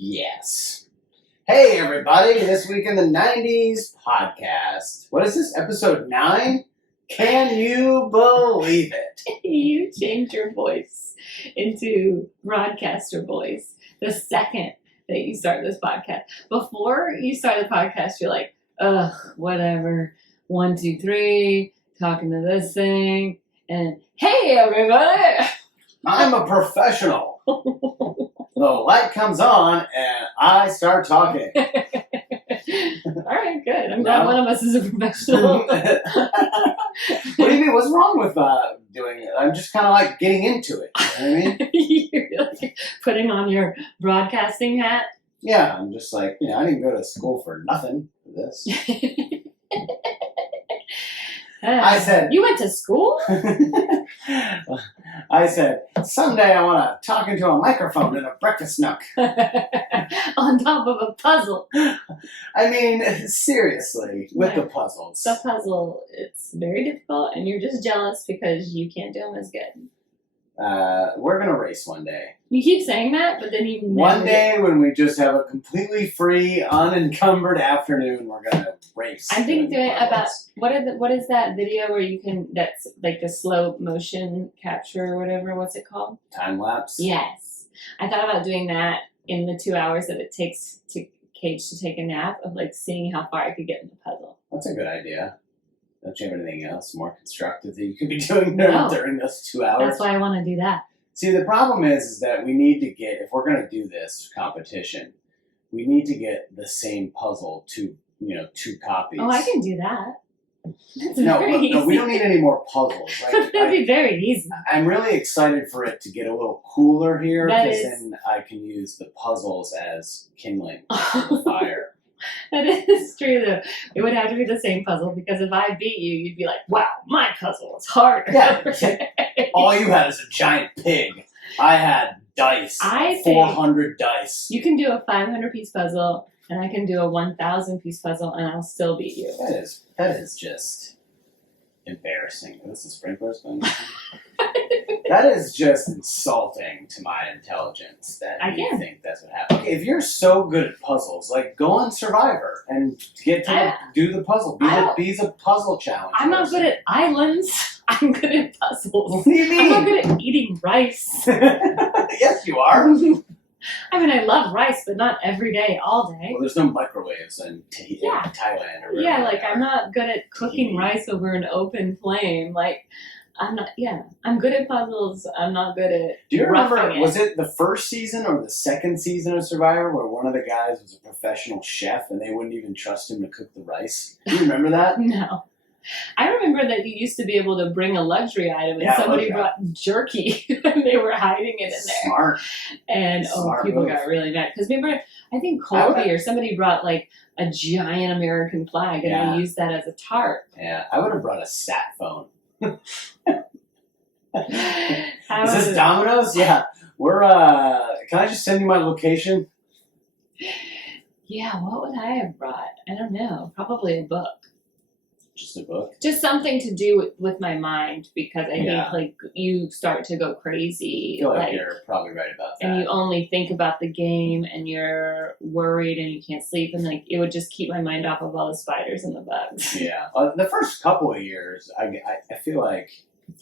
Yes. Hey, everybody. This Week in the 90s podcast. What is this, episode 9? Can you believe it? You changed your voice into broadcaster voice the second that you start this podcast. Before you start the podcast, you're like, ugh, whatever. 1, 2, 3, talking to this thing. And hey, everybody. I'm a professional. The light comes on and I start talking. All right, good. I'm glad one of us is a professional. What do you mean? What's wrong with doing it? I'm just kind of like getting into it. You know what I mean? You're like putting on your broadcasting hat. Yeah, I'm just like, I didn't go to school for nothing for this. I said... You went to school? I said, someday I want to talk into a microphone in a breakfast nook. On top of a puzzle. I mean, seriously, with the puzzles. The puzzle, it's very difficult, and you're just jealous because you can't do them as good. We're going to race one day. You keep saying that, but then you never One day when we just have a completely free, unencumbered afternoon, we're going to race. I'm thinking about, what is that video where you can, that's like the slow motion capture or whatever, what's it called? Time lapse? Yes. I thought about doing that in the 2 hours that it takes to Cage to take a nap, of like seeing how far I could get in the puzzle. That's a good idea. Don't you have anything else more constructive that you could be doing during those 2 hours? That's why I want to do that. See, the problem is that we need to get, if we're going to do this competition, we need to get the same puzzle to, 2 copies. Oh, I can do that. That's No, very easy. we don't need any more puzzles. That'd be very easy. I'm really excited for it to get a little cooler here, That because is- then I can use the puzzles as kindling for the fire. That is true, though. It would have to be the same puzzle, because if I beat you, you'd be like, wow, my puzzle is harder. Yeah. All you had is a giant pig. I had dice. I think 400 dice. You can do a 500-piece puzzle, and I can do a 1,000-piece puzzle, and I'll still beat you. That is just embarrassing. Is the sprinklers going? That is just insulting to my intelligence that you think that's what happened. Okay, if you're so good at puzzles, like, go on Survivor and get to do the puzzle. Be the puzzle challenge. I'm not good at islands. I'm good at puzzles. What do you mean? I'm not good at eating rice. Yes, you are. I mean, I love rice, but not every day, all day. Well, there's no microwaves in Thailand or wherever. Yeah, like, I'm not good at cooking rice over an open flame. Like, I'm good at puzzles. I'm not good at Do you remember, roughing it. was it the first season or the second season of Survivor where one of the guys was a professional chef and they wouldn't even trust him to cook the rice? Do you remember that? No. I remember that you used to be able to bring a luxury item, and somebody brought jerky, and they were hiding it in there. Smart. And people got really mad. Because remember, I think Colby or somebody brought like a giant American flag, and they used that as a tart. Yeah, I would have brought a sat phone. Is Is this Domino's? Yeah. We're, can I just send you my location? Yeah, what would I have brought? I don't know. Probably a book. Just a book? Just something to do with my mind, because I think, like, you start to go crazy. I feel like you're probably right about that. And you only think about the game, and you're worried, and you can't sleep, and, like, it would just keep my mind off of all the spiders and the bugs. Yeah. The first couple of years, I feel like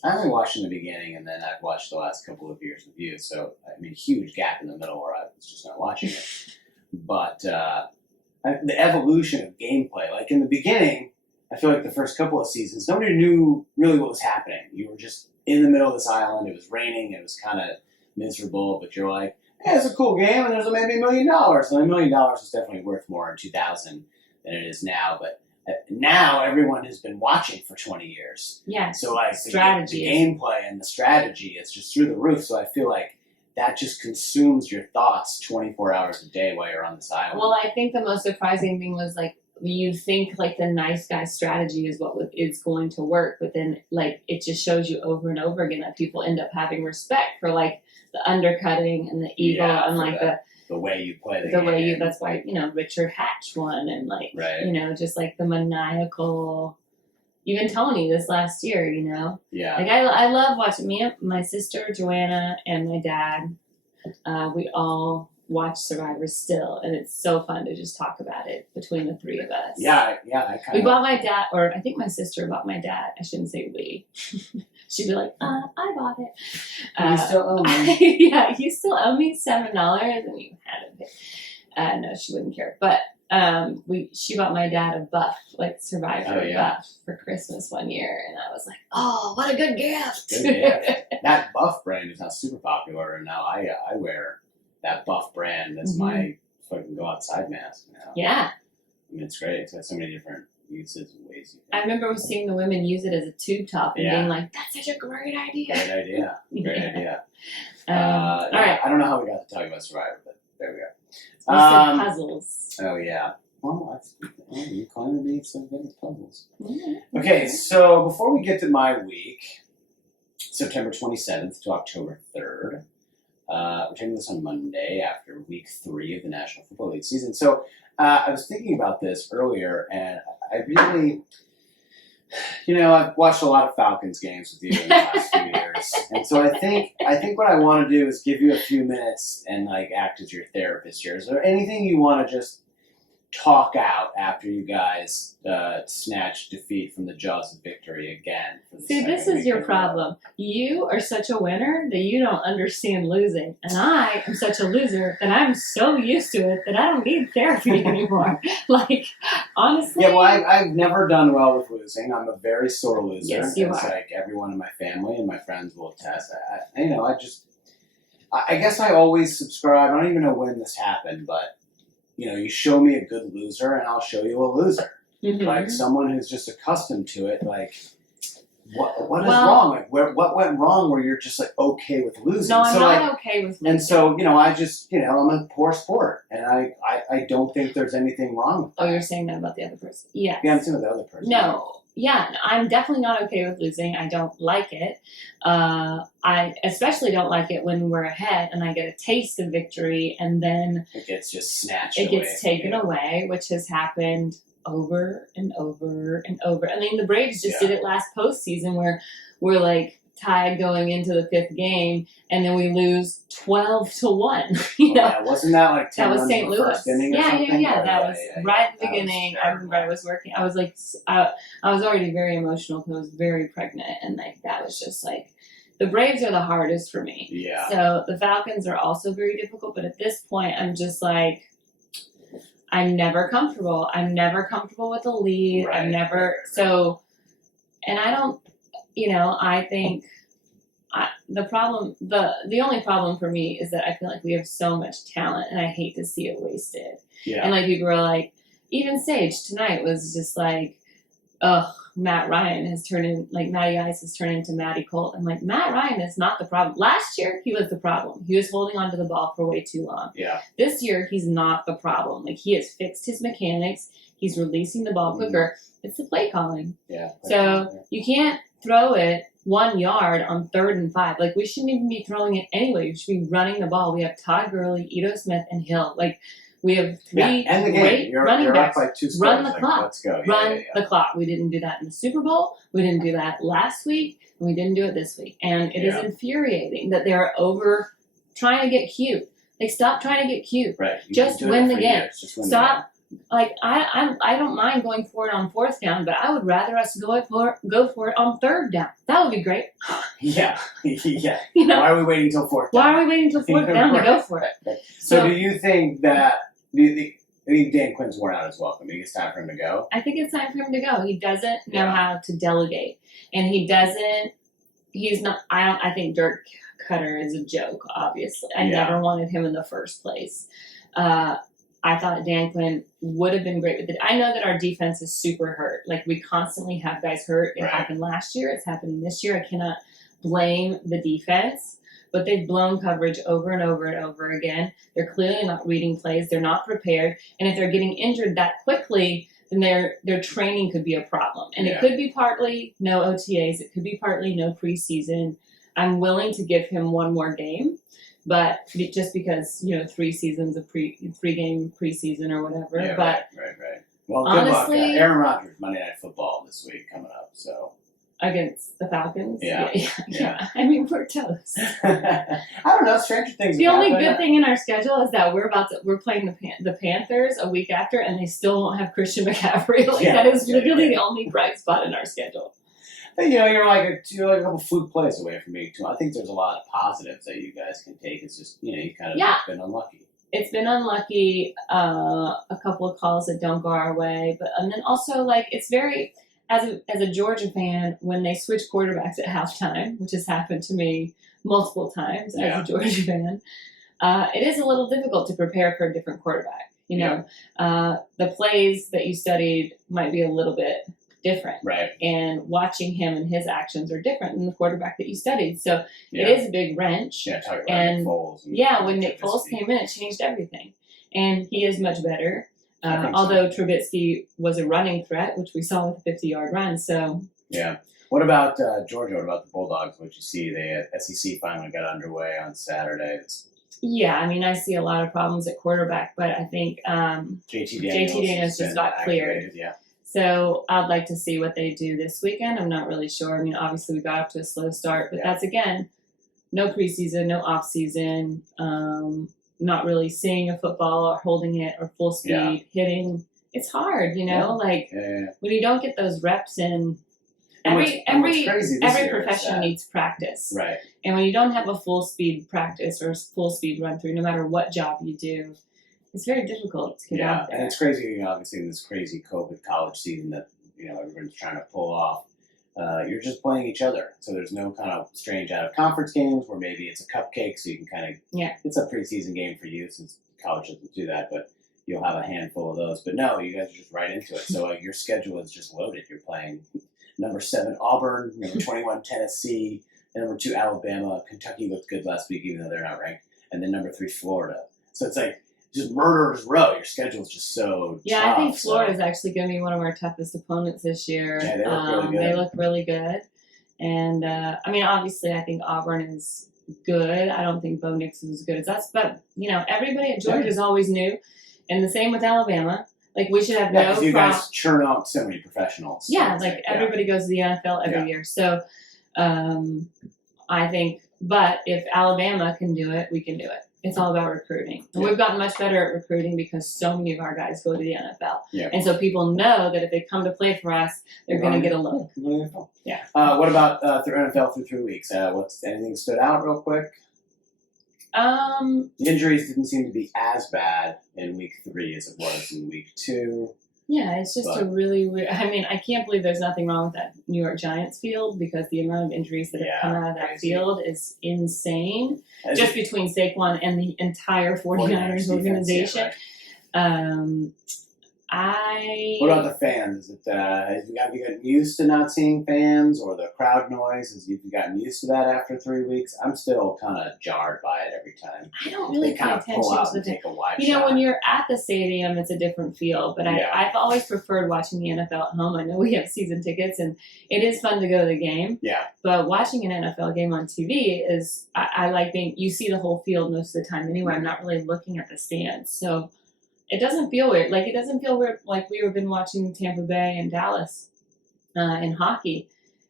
I only watched in the beginning, and then I've watched the last couple of years with you. So, I mean, huge gap in the middle where I was just not watching it. But the evolution of gameplay, like in the beginning, I feel like the first couple of seasons, nobody knew really what was happening. You were just in the middle of this island. It was raining. It was kind of miserable. But you're like, hey, it's a cool game, and there's maybe $1 million. And $1 million is definitely worth more in 2000 than it is now. But now everyone has been watching for 20 years. Yeah. So like the strategy, gameplay and the strategy is just through the roof. So I feel like that just consumes your thoughts 24 hours a day while you're on this island. Well, I think the most surprising thing was, like, you think like the nice guy strategy is what is going to work, but then like it just shows you over and over again that people end up having respect for like the undercutting and the evil and like the way you play the game. way you. That's why Richard Hatch won, and like just like the maniacal. Even Tony this last year, Yeah. Like I love watching my sister Joanna and my dad. We all watch Survivor still, and it's so fun to just talk about it between the three of us. Yeah, I kind We of. bought my dad, or I think my sister bought my dad. I shouldn't say we. She'd be like, I bought it. You still owe me. Yeah, you still owe me $7, and you had it. No, she wouldn't care. But she bought my dad a buff, like Survivor buff for Christmas one year, and I was like, oh, what a good gift. Good gift. That Buff brand is now super popular, and now I wear that Buff brand. That's my fucking go outside mask now. Yeah. I mean, it's great. It's got so many different uses and ways you I can. remember seeing the women use it as a tube top and Yeah. being like, that's such a great idea. Great idea. Great Yeah. idea. All right. I don't know how we got to talk about Survivor, but there we go. You said puzzles. Oh, yeah. Well, you claim to be so good at puzzles. Mm-hmm. Okay, so before we get to my week, September 27th to October 3rd, we're taking this on Monday after week 3 of the National Football League season. So I was thinking about this earlier, and I really, I've watched a lot of Falcons games with you in the last few years, and so I think what I want to do is give you a few minutes and like act as your therapist here. Is there anything you want to just talk out after you guys snatch defeat from the jaws of victory again? For the See, this second is week your in a row? problem. You are such a winner that you don't understand losing. And I am such a loser that I'm so used to it that I don't need therapy anymore. Like, honestly. Yeah, well, I've never done well with losing. I'm a very sore loser. Yes, you It's are. like everyone in my family and my friends will attest. I guess I always subscribe. I don't even know when this happened, but you show me a good loser and I'll show you a loser. Mhm. Like someone who's just accustomed to it. Like, what is Well- wrong? Like, what went wrong where you're just like okay with losing? No, I'm so not like, okay with losing. and so I just I'm a poor sport, and I don't think there's anything wrong with that. Oh, you're saying that about the other person? Yes. Yeah, I'm saying with the other person. No. Yeah, I'm definitely not okay with losing. I don't like it. I especially don't like it when we're ahead and I get a taste of victory and then It gets just snatched it away. gets taken away, which has happened over and over and over. I mean, the Braves just did it last postseason where we're like tied going into the 5th game and then we lose 12-1. Yeah, wasn't that like 10 That was runs St. in the Louis. first inning or Yeah. something? That was right at the That was beginning. I terrible. remember I was working. I was like, I was already very emotional because I was very pregnant, and like that was just like, the Braves are the hardest for me. Yeah. So the Falcons are also very difficult, but at this point, I'm just like, I'm never comfortable. I'm never comfortable with the lead. Right, I'm never right. so, and I don't. I think. The only problem for me is that I feel like we have so much talent and I hate to see it wasted. Yeah. And like people are like, even Sage tonight was just like, ugh, Matt Ryan has turned in, like Matty Ice has turned into Matty Colt. I'm like, Matt Ryan is not the problem. Last year, he was the problem. He was holding onto the ball for way too long. Yeah. This year, he's not the problem. Like he has fixed his mechanics. He's releasing the ball quicker. It's the play calling. Yeah. So you can't throw it 1 yard on 3rd and 5. Like we shouldn't even be throwing it anyway. We should be running the ball. We have Todd Gurley, Ito Smith, and Hill. Like we have 3 and the game. great running you're backs. up by 2 scores. Run the like, clock. Let's go. Run the clock. We didn't do that in the Super Bowl. We didn't do that last week. And we didn't do it this week. And it is infuriating that they're over trying to get cute. Like stop trying to get cute. Right. Just You've been win doing the it for game. years. Just win Stop. Like I don't mind going for it on 4th down, but I would rather us go for it on 3rd down. That would be great. the game. Yeah. You know, Why are we waiting till 4th? why are we waiting until 4th down to go for it? So do you think that I think Dan Quinn's worn out his welcome? Do you think it's time for him to go? I think it's time for him to go. He doesn't know Yeah. how to delegate, and he's not. I think Dirk Cutter is a joke. Obviously, I Yeah. never wanted him in the first place. I thought Dan Quinn would have been great with it. I know that our defense is super hurt. Like we constantly have guys hurt. It Right. happened last year. It's happening this year. I cannot blame the defense, but they've blown coverage over and over and over again. They're clearly not reading plays. They're not prepared. And if they're getting injured that quickly, then their training could be a problem. And it could be partly no OTAs. It could be partly no preseason. I'm willing to give him one more game. But just because, 3 seasons of 3-game preseason or whatever. Yeah, but right. Well, good luck. honestly, Aaron Rodgers, Monday Night Football this week coming up. So against the Falcons. Yeah. Yeah. I mean, we're toast. I don't know. Stranger things. The only happen. good thing in our schedule is that we're playing the Panthers a week after, and they still don't have Christian McCaffrey. Like that is literally the only bright spot in our schedule. But, you're like a couple fluke plays away from being too. I think there's a lot of positives that you guys can take. It's just you kind of been unlucky. It's been unlucky. A couple of calls that don't go our way, and then also like it's very as a Georgia fan when they switch quarterbacks at halftime, which has happened to me multiple times as a Georgia fan. It is a little difficult to prepare for a different quarterback. The plays that you studied might be a little bit different. Right. And watching him and his actions are different than the quarterback that you studied. So it is a big wrench. Yeah, talking about Nick Foles. When Nick Foles came in, it changed everything. And he is much better. Although Trubisky was a running threat, which we saw with a 50-yard run. So yeah. What about Georgia? What about the Bulldogs? What you see? The SEC finally got underway on Saturday. Yeah, I mean, I see a lot of problems at quarterback, but I think JT Daniels just got cleared. Yeah. So I'd like to see what they do this weekend. I'm not really sure. I mean, obviously we got off to a slow start, but that's again, no preseason, no off season, not really seeing a football or holding it or full speed hitting. It's hard, when you don't get those reps in. Every profession needs practice. Right. And when you don't have a full speed practice or full speed run through, no matter what job you do, it's very difficult to get out there. And it's crazy, obviously, in this crazy COVID college season that, everyone's trying to pull off. You're just playing each other. So there's no kind of strange out-of-conference games where maybe it's a cupcake, so you can kind of... Yeah. It's a preseason game for you since college doesn't do that, but you'll have a handful of those. But no, you guys are just right into it. So your schedule is just loaded. You're playing number 7 Auburn, number 21 Tennessee, and number 2 Alabama. Kentucky looked good last week, even though they're not ranked. And then number 3 Florida. So it's like just murderer's row. Your schedule's just so tough. I think Florida's actually going to be one of our toughest opponents this year. Yeah, they look really good. They look really good. And, obviously, I think Auburn is good. I don't think Bo Nix is as good as us. But, everybody at Georgia is always new. And the same with Alabama. Like, we should have no problem. You guys churn out so many professionals. Yeah, everybody goes to the NFL every year. So, I think, but if Alabama can do it, we can do it. It's all about recruiting. And we've gotten much better at recruiting because so many of our guys go to the NFL. Yeah. And so people know that if they come to play for us, they're going to get a look. Yeah. What about through NFL through 3 weeks? Anything stood out real quick? The injuries didn't seem to be as bad in week 3 as it was in week 2. Yeah, it's just a really weird. I mean, I can't believe there's nothing wrong with that New York Giants field because the amount of injuries that have come out of that field is insane. Just between Saquon and the entire 49ers organization. What about the fans? Have you gotten used to not seeing fans or the crowd noise? Have you gotten used to that after 3 weeks? I'm still kind of jarred by it every time. I don't really pay attention to the take a wide shot. when you're at the stadium, it's a different feel. But I've always preferred watching the NFL at home. I know we have season tickets, and it is fun to go to the game. Yeah. But watching an NFL game on TV is, I like you see the whole field most of the time anyway. I'm not really looking at the stands. So it doesn't feel weird. Like, it doesn't feel weird like we've been watching Tampa Bay and Dallas in hockey.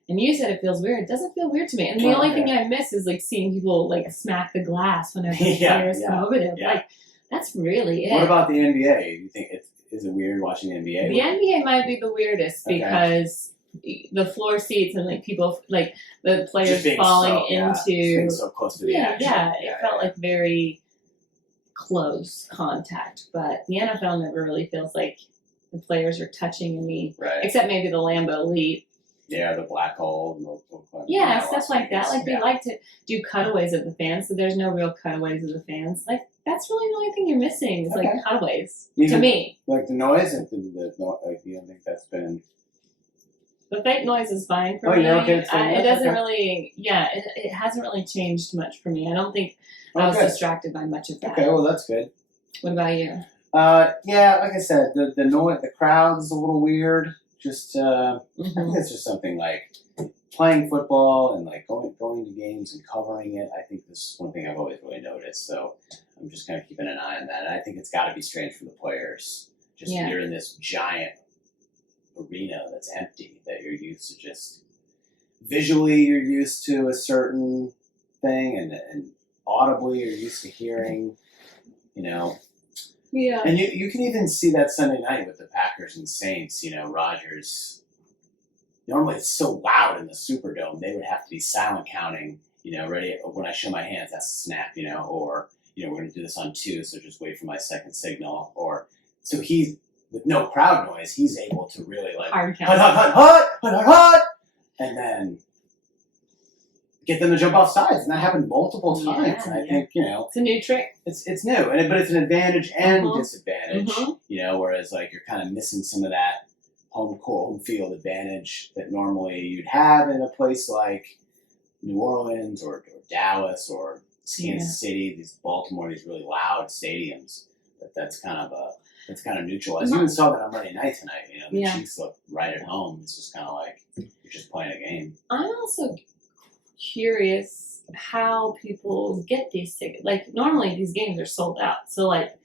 And you said it feels weird. It doesn't feel weird to me. And the only thing I miss is, seeing people, smack the glass whenever the players come over there. Yeah. That's really it. What about the NBA? Do you think is it weird watching the NBA? The NBA might be the weirdest because the floor seats and, people, the players falling into... being so close to the action. It felt like very... close contact, but the NFL never really feels like the players are touching any, except maybe the Lambeau Leap. Yeah, the black hole. Stuff like that. They like to do cutaways of the fans, so there's no real cutaways of the fans. That's really the only thing you're missing is cutaways. To me, the noise and you don't think that's been. The fake noise is fine for me. You're okay. It doesn't really. Yeah, it hasn't really changed much for me. I don't think I was distracted by much of that. Okay, well that's good. What about you? Like I said, the noise, the crowd is a little weird. Just I think it's just something like playing football and going to games and covering it. I think this is one thing I've always really noticed. So I'm just kind of keeping an eye on that. And I think it's got to be strange for the players. You're in this giant arena that's empty that you're used to just visually you're used to a certain thing, and audibly you're used to hearing, you know. Yeah. And you can even see that Sunday night with the Packers and Saints. You know, Rodgers. Normally it's so loud in the Superdome, they would have to be silent counting. You know, ready when I show my hands, that's a snap. You know, or we're going to do this on 2, so just wait for my second signal. Or so he's with no crowd noise, he's able to really like Hard hut count. hut hut hut hut hut hut, and then get them to jump off sides, and that happened multiple times. And I think it's a new trick. It's new, but it's an advantage and Mhm. disadvantage. Mhm. You know, whereas like you're kind of missing some of that home field advantage that normally you'd have in a place like New Orleans or Dallas or Kansas City, these Baltimore, these really loud stadiums. That's kind of neutralized. You even saw that on Monday night tonight. You know, the Chiefs look right at home. It's just kind of like you're just playing a game. I'm also curious how people get these tickets. Like normally these games are sold out. So like,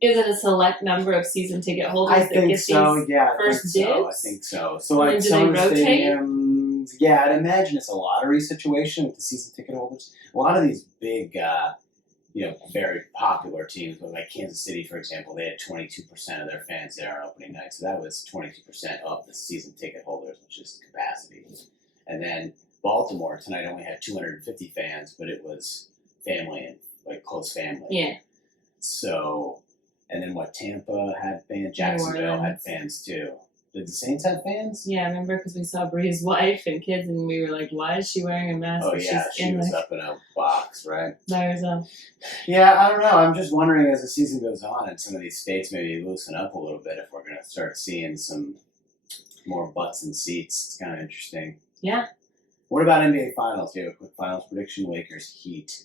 is it a select number of season ticket holders I that think get so. these Yeah, first I dibs? think so. So And like do some they of the rotate? stadiums, yeah, I'd imagine it's a lottery situation with the season ticket holders. A lot of these big, very popular teams, like Kansas City, for example, they had 22% of their fans there on opening night. So that was 22% of the season ticket holders, which is the capacity. And then Baltimore tonight only had 250 fans, but it was family and like close family. Yeah. So, and then Tampa had fans, Jacksonville had fans too. Did the Saints have fans? Yeah, I remember because we saw Bree's wife and kids, and we were like, "Why is she wearing a mask?" Oh yeah, she was like, up in a box, right? by herself. Yeah, I don't know. I'm just wondering as the season goes on and some of these states maybe loosen up a little bit if we're going to start seeing some more butts and seats. It's kind of interesting. Yeah. What about NBA Finals? Do you have a quick finals prediction? Lakers Heat.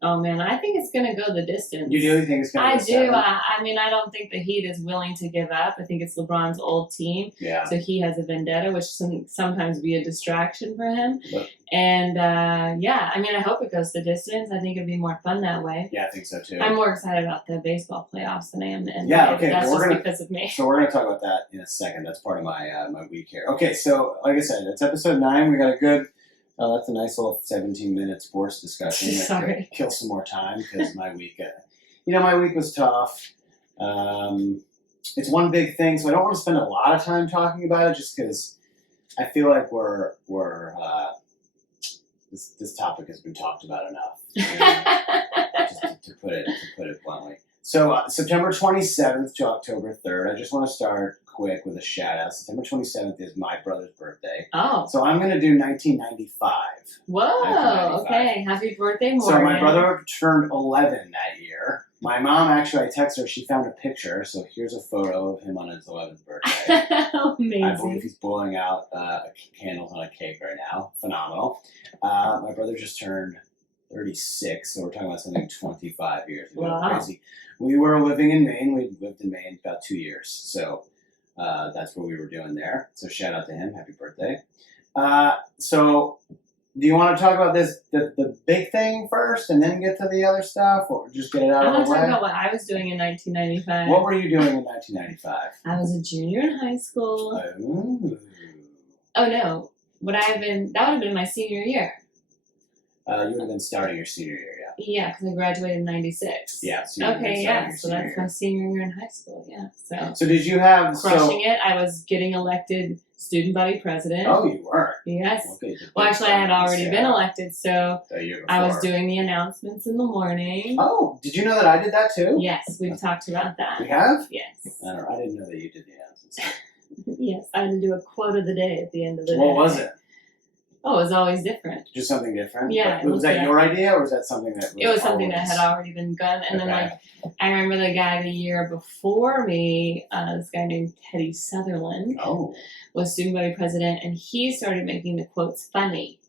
Oh man, I think it's gonna go the distance. You do think it's gonna? I go do. 7? I mean, I don't think the Heat is willing to give up. I think it's LeBron's old team, Yeah. so he has a vendetta, which can sometimes be a distraction for him. But, and I mean, I hope it goes the distance. I think it'd be more fun that way. yeah, I think so too. I'm more excited about the baseball playoffs than I am the NBA. Yeah, okay. That's Well, just because of me. So we're gonna talk about that in a second. That's part of my week here. Okay, so like I said, it's episode 9. We got a good. Oh, that's a nice little 17-minute sports discussion. Sorry. Kill some more time because my week, my week was tough. It's one big thing, so I don't want to spend a lot of time talking about it, just because I feel like this topic has been talked about enough. Just to put it bluntly. So September 27th to October 3rd. I just want to start quick with a shout out. September 27th is my brother's birthday. Oh. So I'm going to do 1995. Whoa. 1995. Okay. Happy birthday, Morgan. So my brother turned 11 that year. My mom actually, I texted her, she found a picture. So here's a photo of him on his 11th birthday. Amazing. I believe he's blowing out candles on a cake right now. Phenomenal. My brother just turned 36, so we're talking about something 25 years ago. Wow. Crazy. We were living in Maine. We lived in Maine about 2 years. So that's what we were doing there. So shout out to him. Happy birthday. So do you want to talk about the big thing first and then get to the other stuff, or just get it out I of want the to way? talk about what I was doing in 1995. What were you doing in 1995? I was a junior in high school. Ooh. Oh no, that would have been my senior year. You would have been starting your senior year, yeah. Yeah, because I graduated in '96. Yeah. So you would have been Okay, starting yeah. your So senior that's year. my senior year in high school. Yeah. So did you have Crushing it. I was getting elected student body president. Oh, you weren't. Yes. Okay, Well, actually, I had already been elected, so the year I was before. doing the announcements in the morning. Oh, did you know that I did that too? Yes, we've talked about that. We have? Yes. I didn't know that you did the announcements. Yes, I had to do a quote of the day at the end of the day. What was it? Oh, it was always different. Just something different? Yeah, But was that it was your idea, or was that something that It was something that had already been done. And then, Okay. I remember the guy the year before me, this guy named Teddy Sutherland, Oh. was student body president, and he started making the quotes funny.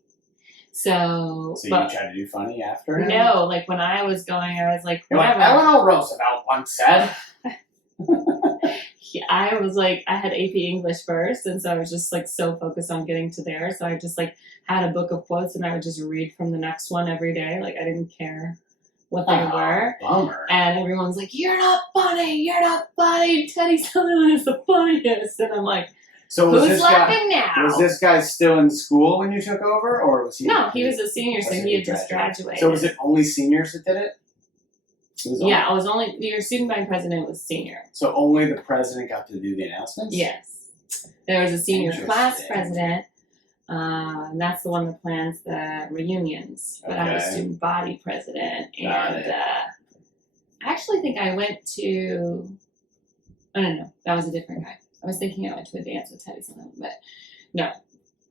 So So you tried to do funny after him? no, like when I was going, I was like, You're like, whatever. Eleanor Roosevelt once said. I was like, I had AP English first, and so I was just like so focused on getting to there. So I just like had a book of quotes, and I would just read from the next one every day. Like I didn't care what they were. Bummer. And everyone's like, "You're not funny. You're not funny. Teddy Sutherland is the funniest." And I'm like, So was Who's this guy? laughing now? Was this guy still in school when you took over, or was he? No, he was a senior, so he had just graduated. So was it only seniors that did it? Yeah, I was only your student body president was senior. So only the president got to do the announcements? Yes. There was a senior class Interesting. president. And that's the one that plans the reunions. But I was Okay. student body president. Got And it. I actually think I went to no, that was a different guy. I was thinking I went to a dance with Teddy Sullivan, but no,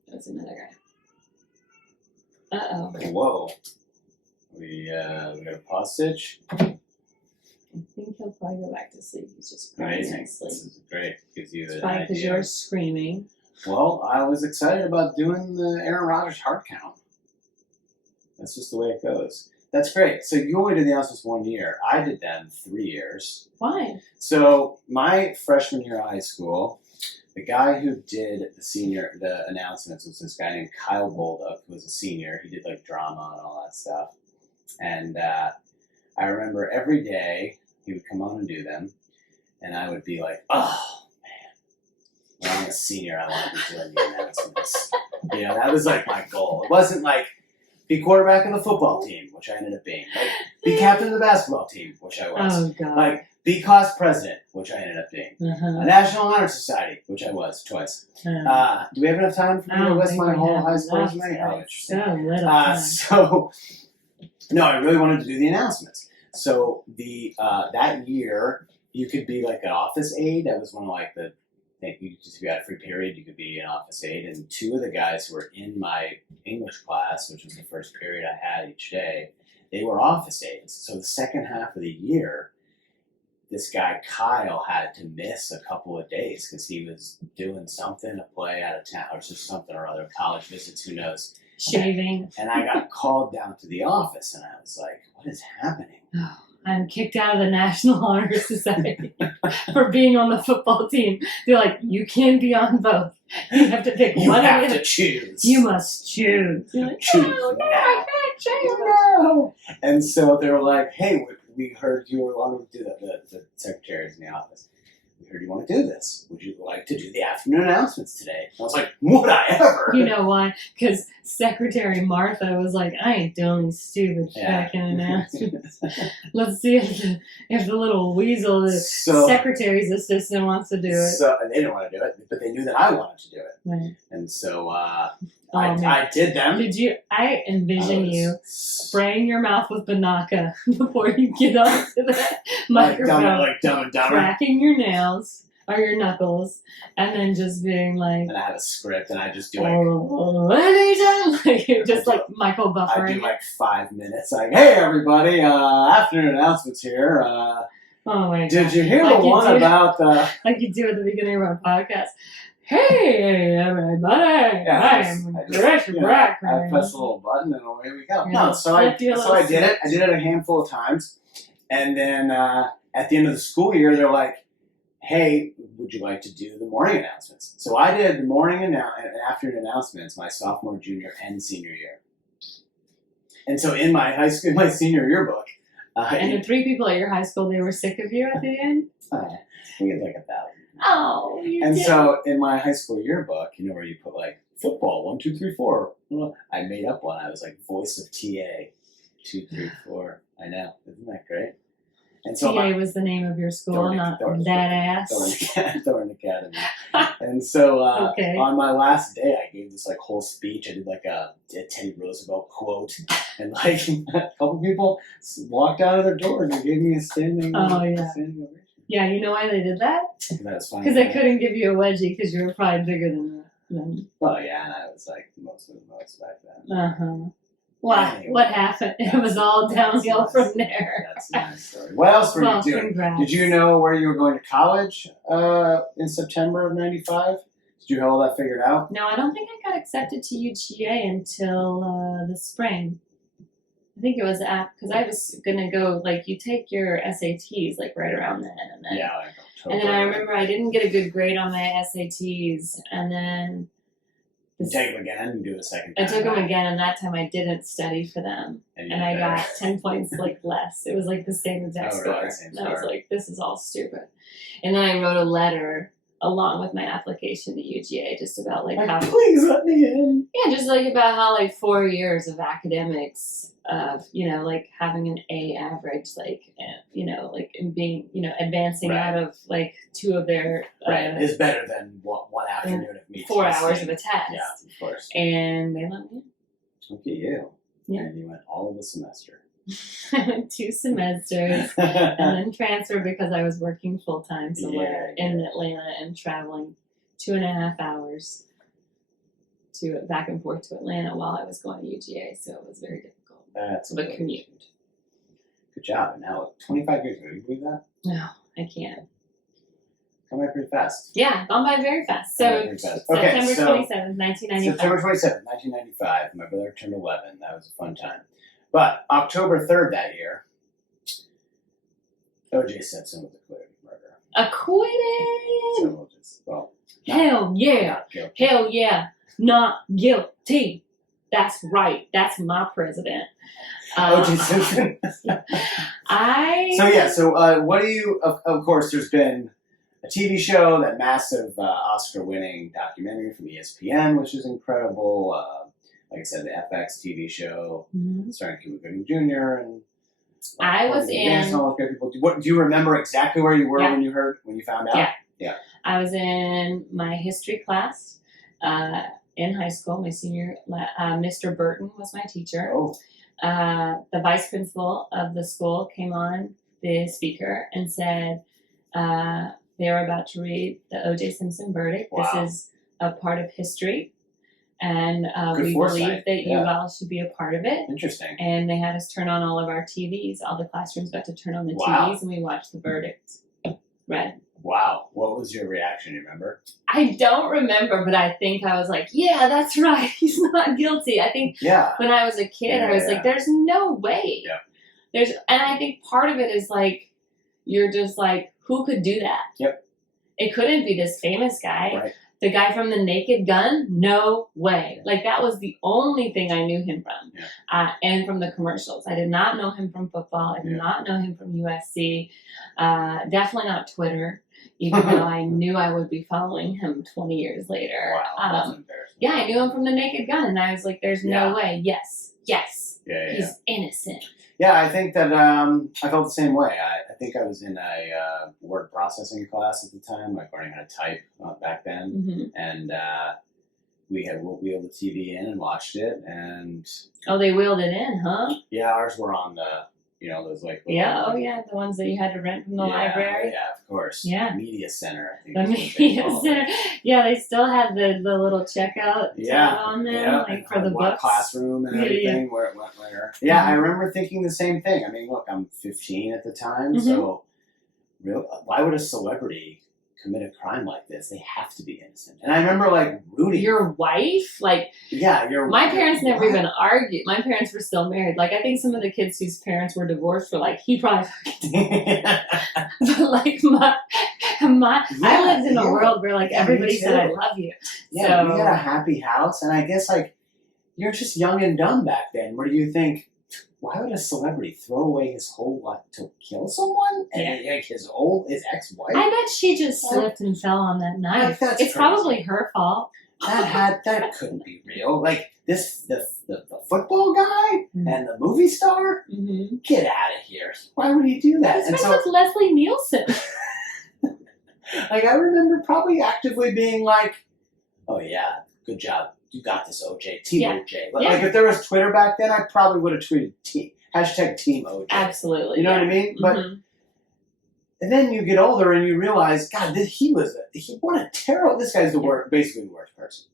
it was another guy. Whoa. We got a pause stitch. I think he'll probably go back to sleep. He's just crying Amazing. nicely. This is great. Gives you It's an probably because idea. you're screaming. Well, I was excited about doing the Aaron Rodgers heart count. That's just the way it goes. That's great. So you only did the announcements 1 year. I did them 3 years. Why? So my freshman year of high school, the guy who did the announcements was this guy named Kyle Bolduc, who was a senior. He did like drama and all that stuff. And I remember every day he would come on and do them, and I would be like, oh man, when I'm a senior, I want to be doing the announcements. You know, that was like my goal. It wasn't like be quarterback of the football team, which I ended up being. Like be captain of the basketball team, which I was. Oh, God. Like be class president, which I ended up being. Uh-huh. A National Honor Society, which I was twice. Do we have enough time for me to list my whole high school resume? Oh, interesting. So little time. So, no, I really wanted to do the announcements. So that year, you could be like an office aide. That was one of like the things. If you had a free period, you could be an office aide. And two of the guys who were in my English class, which was the first period I had each day, they were office aides. So the second half of the year, this guy Kyle had to miss a couple of days because he was doing something, a play out of town, or just something or other, college visits, who knows. Shaving. And I got called down to the office, and I was like, what is happening? Oh, I'm kicked out of the National Honor Society for being on the football team. They're like, you can't be on both. You have to pick You one have of to it. choose. You must choose. You're like, Choose no, now. I can't choose. No. And so they were like, hey, we heard you were wanting to do that, the secretaries in the office. We heard you want to do this. Would you like to do the afternoon announcements today? And I was like, would I ever? You know why? Because Secretary Martha was like, I ain't doing these stupid fucking announcements. Let's see if the little weasel, the secretary's assistant, wants to do it. So and they didn't want to do it, but they knew that I wanted to do it. Right. And so man. I did them. Did you? I envision you spraying your mouth with Banaka before you get onto the microphone, like Dumb and Dumber. cracking your nails or your knuckles, and then just being like, And I have a script, and I just do like just like Michael I buffering. do like 5 minutes. Like, hey everybody, afternoon announcements here. Oh my god! Did you hear Like the you one do. about the? Like you do at the beginning of our podcast. Hey everybody! I'm Chris Brack. I press a little button and away we go. Yeah, No, so I flip your little did it. I did it a handful of times, and then at the end of the school year, they're like, "Hey, would you like to do the morning announcements?" So I did the morning and afternoon announcements my sophomore, junior, and senior year. And so in my high school, my senior yearbook, And the 3 people at your high school, they were sick of you at the end? we had like 1,000. Oh, you And did. so in my high school yearbook, you know where you put like football 1, 2, 3, 4. I made up one. I was like voice of TA 2, 3, 4. I know, isn't that great? And so TA was the name of your school, Thorn- not Thorn- that ass. Thorn Academy. And so Okay. on my last day, I gave this like whole speech. I did like a Teddy Roosevelt quote, and like a couple people walked out of their doors and gave me a standing. Oh, yeah. Standing ovation. Yeah, you know why they did that? That was fun. Because they couldn't give you a wedgie because you were probably bigger than them. Well, yeah, and I was like most of the most back then. Uh-huh. What? Anyway, What happened? It was all downhill from there. That's a nice story. What else were Well, you doing? congrats. Did you know where you were going to college in September of '95? Did you have all that figured out? No, I don't think I got accepted to UGA until the spring. I think it was because I was gonna go, like, you take your SATs like right around then, and then Yeah, like October. and then I remember I didn't get a good grade on my SATs, and then You take them again and do it a second I time. took them again, and that time I didn't study for them, And, and I got 10 points like less. It was like the same exact Oh, score, really? Same and I was score. like, this is all stupid. And then I wrote a letter along with my application to UGA, just about like how, please let me in. yeah, just like about how like 4 years of academics of, like having an A average, like, like and being, advancing Right. out of like 2 of their, Is better than one afternoon of me 4 testing. hours of a test. Yeah, of course. And they let me Look at you. Yeah. And you went all of the semester. in. I went 2 semesters and then transferred because I was working full time somewhere in Atlanta and traveling 2.5 hours to back and forth to Atlanta while I was going to UGA, so it was very difficult. That's But commute. Good job. And now 25 years ago, you believe that? No, I can't. Come by pretty fast. Yeah, gone by very fast. Gone by So pretty fast. Okay, September so 27th, 1995. September 27th, 1995. My brother turned 11. That was a fun time. But October 3rd that year, O.J. Simpson was acquitted of murder. Acquitted! So we'll just, Hell yeah! not guilty. Hell yeah! Not guilty! That's right. That's my president. O.J. Simpson. So what do you? Of course, there's been a TV show, that massive Oscar-winning documentary from ESPN, which is incredible. Like I said, the FX TV show starring Cuba Gooding Jr. and I was in. All those great people. Do you remember exactly where you were when you found out? Yeah. I was in my history class in high school. My senior, Mr. Burton was my teacher. Oh. The vice principal of the school came on the speaker and said they were about to read the O.J. Simpson verdict. Wow. This is a part of history, and we foresight. believe that you all should be a part of it. Interesting. And they had us turn on all of our TVs. All the classrooms got to turn on the Wow. TVs, and we watched the verdict read. Wow. What was your reaction? You remember? I don't remember, but I think I was like, yeah, that's right. He's not guilty. I think Yeah. when I was a kid, I was like, there's no way. Yeah. And I think part of it is like, you're just like, who could do that? Yep. It couldn't be this famous guy. Right. The guy from The Naked Gun? No way. Yeah. Like, that was the only thing I knew him from. Yeah. And from the commercials. I did not know him from football. I did not know him from USC. Definitely not Twitter, even though I knew I would be following him 20 years later. Wow. That's embarrassing. Yeah, I knew him from The Naked Gun, and I was like, there's no way. Yes. Yeah. He's innocent. Yeah, I think that I felt the same way. I think I was in a word processing class at the time, like learning how to type back then, Mm-hmm. and we wheeled the TV in and watched it, and Oh, they wheeled it in, huh? yeah, ours were on the those like Yeah, the ones that you had to rent from the library. Yeah, of course. Yeah. Media Center, I think. The is what they media called center. it. Yeah, they still had the little checkout tab on them, like for the what books. classroom and Yeah, everything, where it went where. Yeah, I remember thinking the same thing. I mean, look, I'm 15 at the time, so why would a celebrity commit a crime like this? They have to be innocent. And I remember like rooting. Your wife? Like, my parents never even argued. My parents were still married. Like, I think some of the kids whose parents were divorced were like, he probably but like I lived in a world where like everybody said I love you. Yeah, so, we had a happy house, and I guess like you're just young and dumb back then. Where do you think? Why would a celebrity throw away his whole life to kill someone? And like his ex-wife? I bet she just slipped and fell on that knife. That's it's crazy. probably her fault. That couldn't be real. Like the football guy and the movie star? Mm-hmm. Get out of here. Why would he do that? He's friends with Leslie Nielsen. Like, I remember probably actively being like, oh yeah, good job. You got this, OJ. Team OJ. Like, if there was Twitter back then, I probably would have tweeted Team OJ. Absolutely. You know what I mean? But and then you get older and you realize, God, what a terrible, this guy's basically the worst person.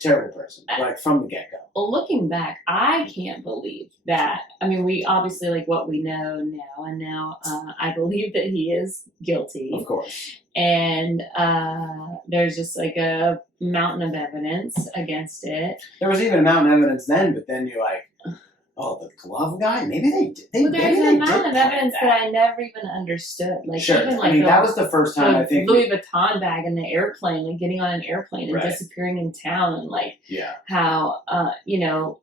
Terrible person, like from the get-go. Well, looking back, I can't believe that. I mean, we obviously like what we know now, and now I believe that he is guilty. Of course. And there's just like a mountain of evidence against it. There was even a mountain of evidence then, but then you're like, Oh, the glove guy? Maybe they did. Well, there's Maybe an they amount did of plan evidence that I never even understood. Like, Sure. even I like mean, that was the first time I the think. Louis Vuitton bag in the airplane, like getting on an airplane and Right. disappearing in town, and like Yeah. how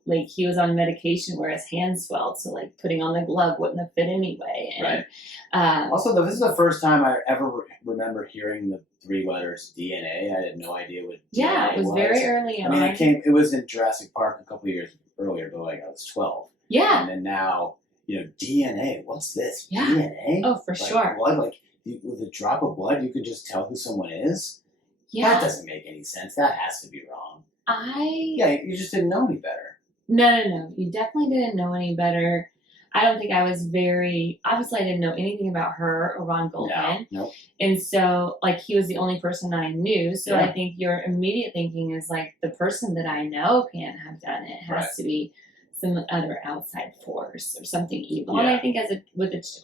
like he was on medication where his hand swelled, so like putting on the glove wouldn't have fit anyway. And, Right. Also, this is the first time I ever remember hearing the 3 letters DNA. I had no idea what DNA it was very early on. I mean, it was in Jurassic Park a couple of years earlier, but like I was 12. Yeah. And then now, DNA. What's this? Yeah. DNA? Oh, for like, sure. Blood? Like, with a drop of blood, you could just tell who someone is? Yeah. That doesn't make any sense. That has to be wrong. Yeah, you just didn't know any better. No. You definitely didn't know any better. I don't think I was obviously I didn't know anything about her or Ron Goldman. No. And so, like, he was the only person I knew. So Yeah. I think your immediate thinking is, like, the person that I know can't have done it. It has Right. to be some other outside force or something evil. Yeah. And I think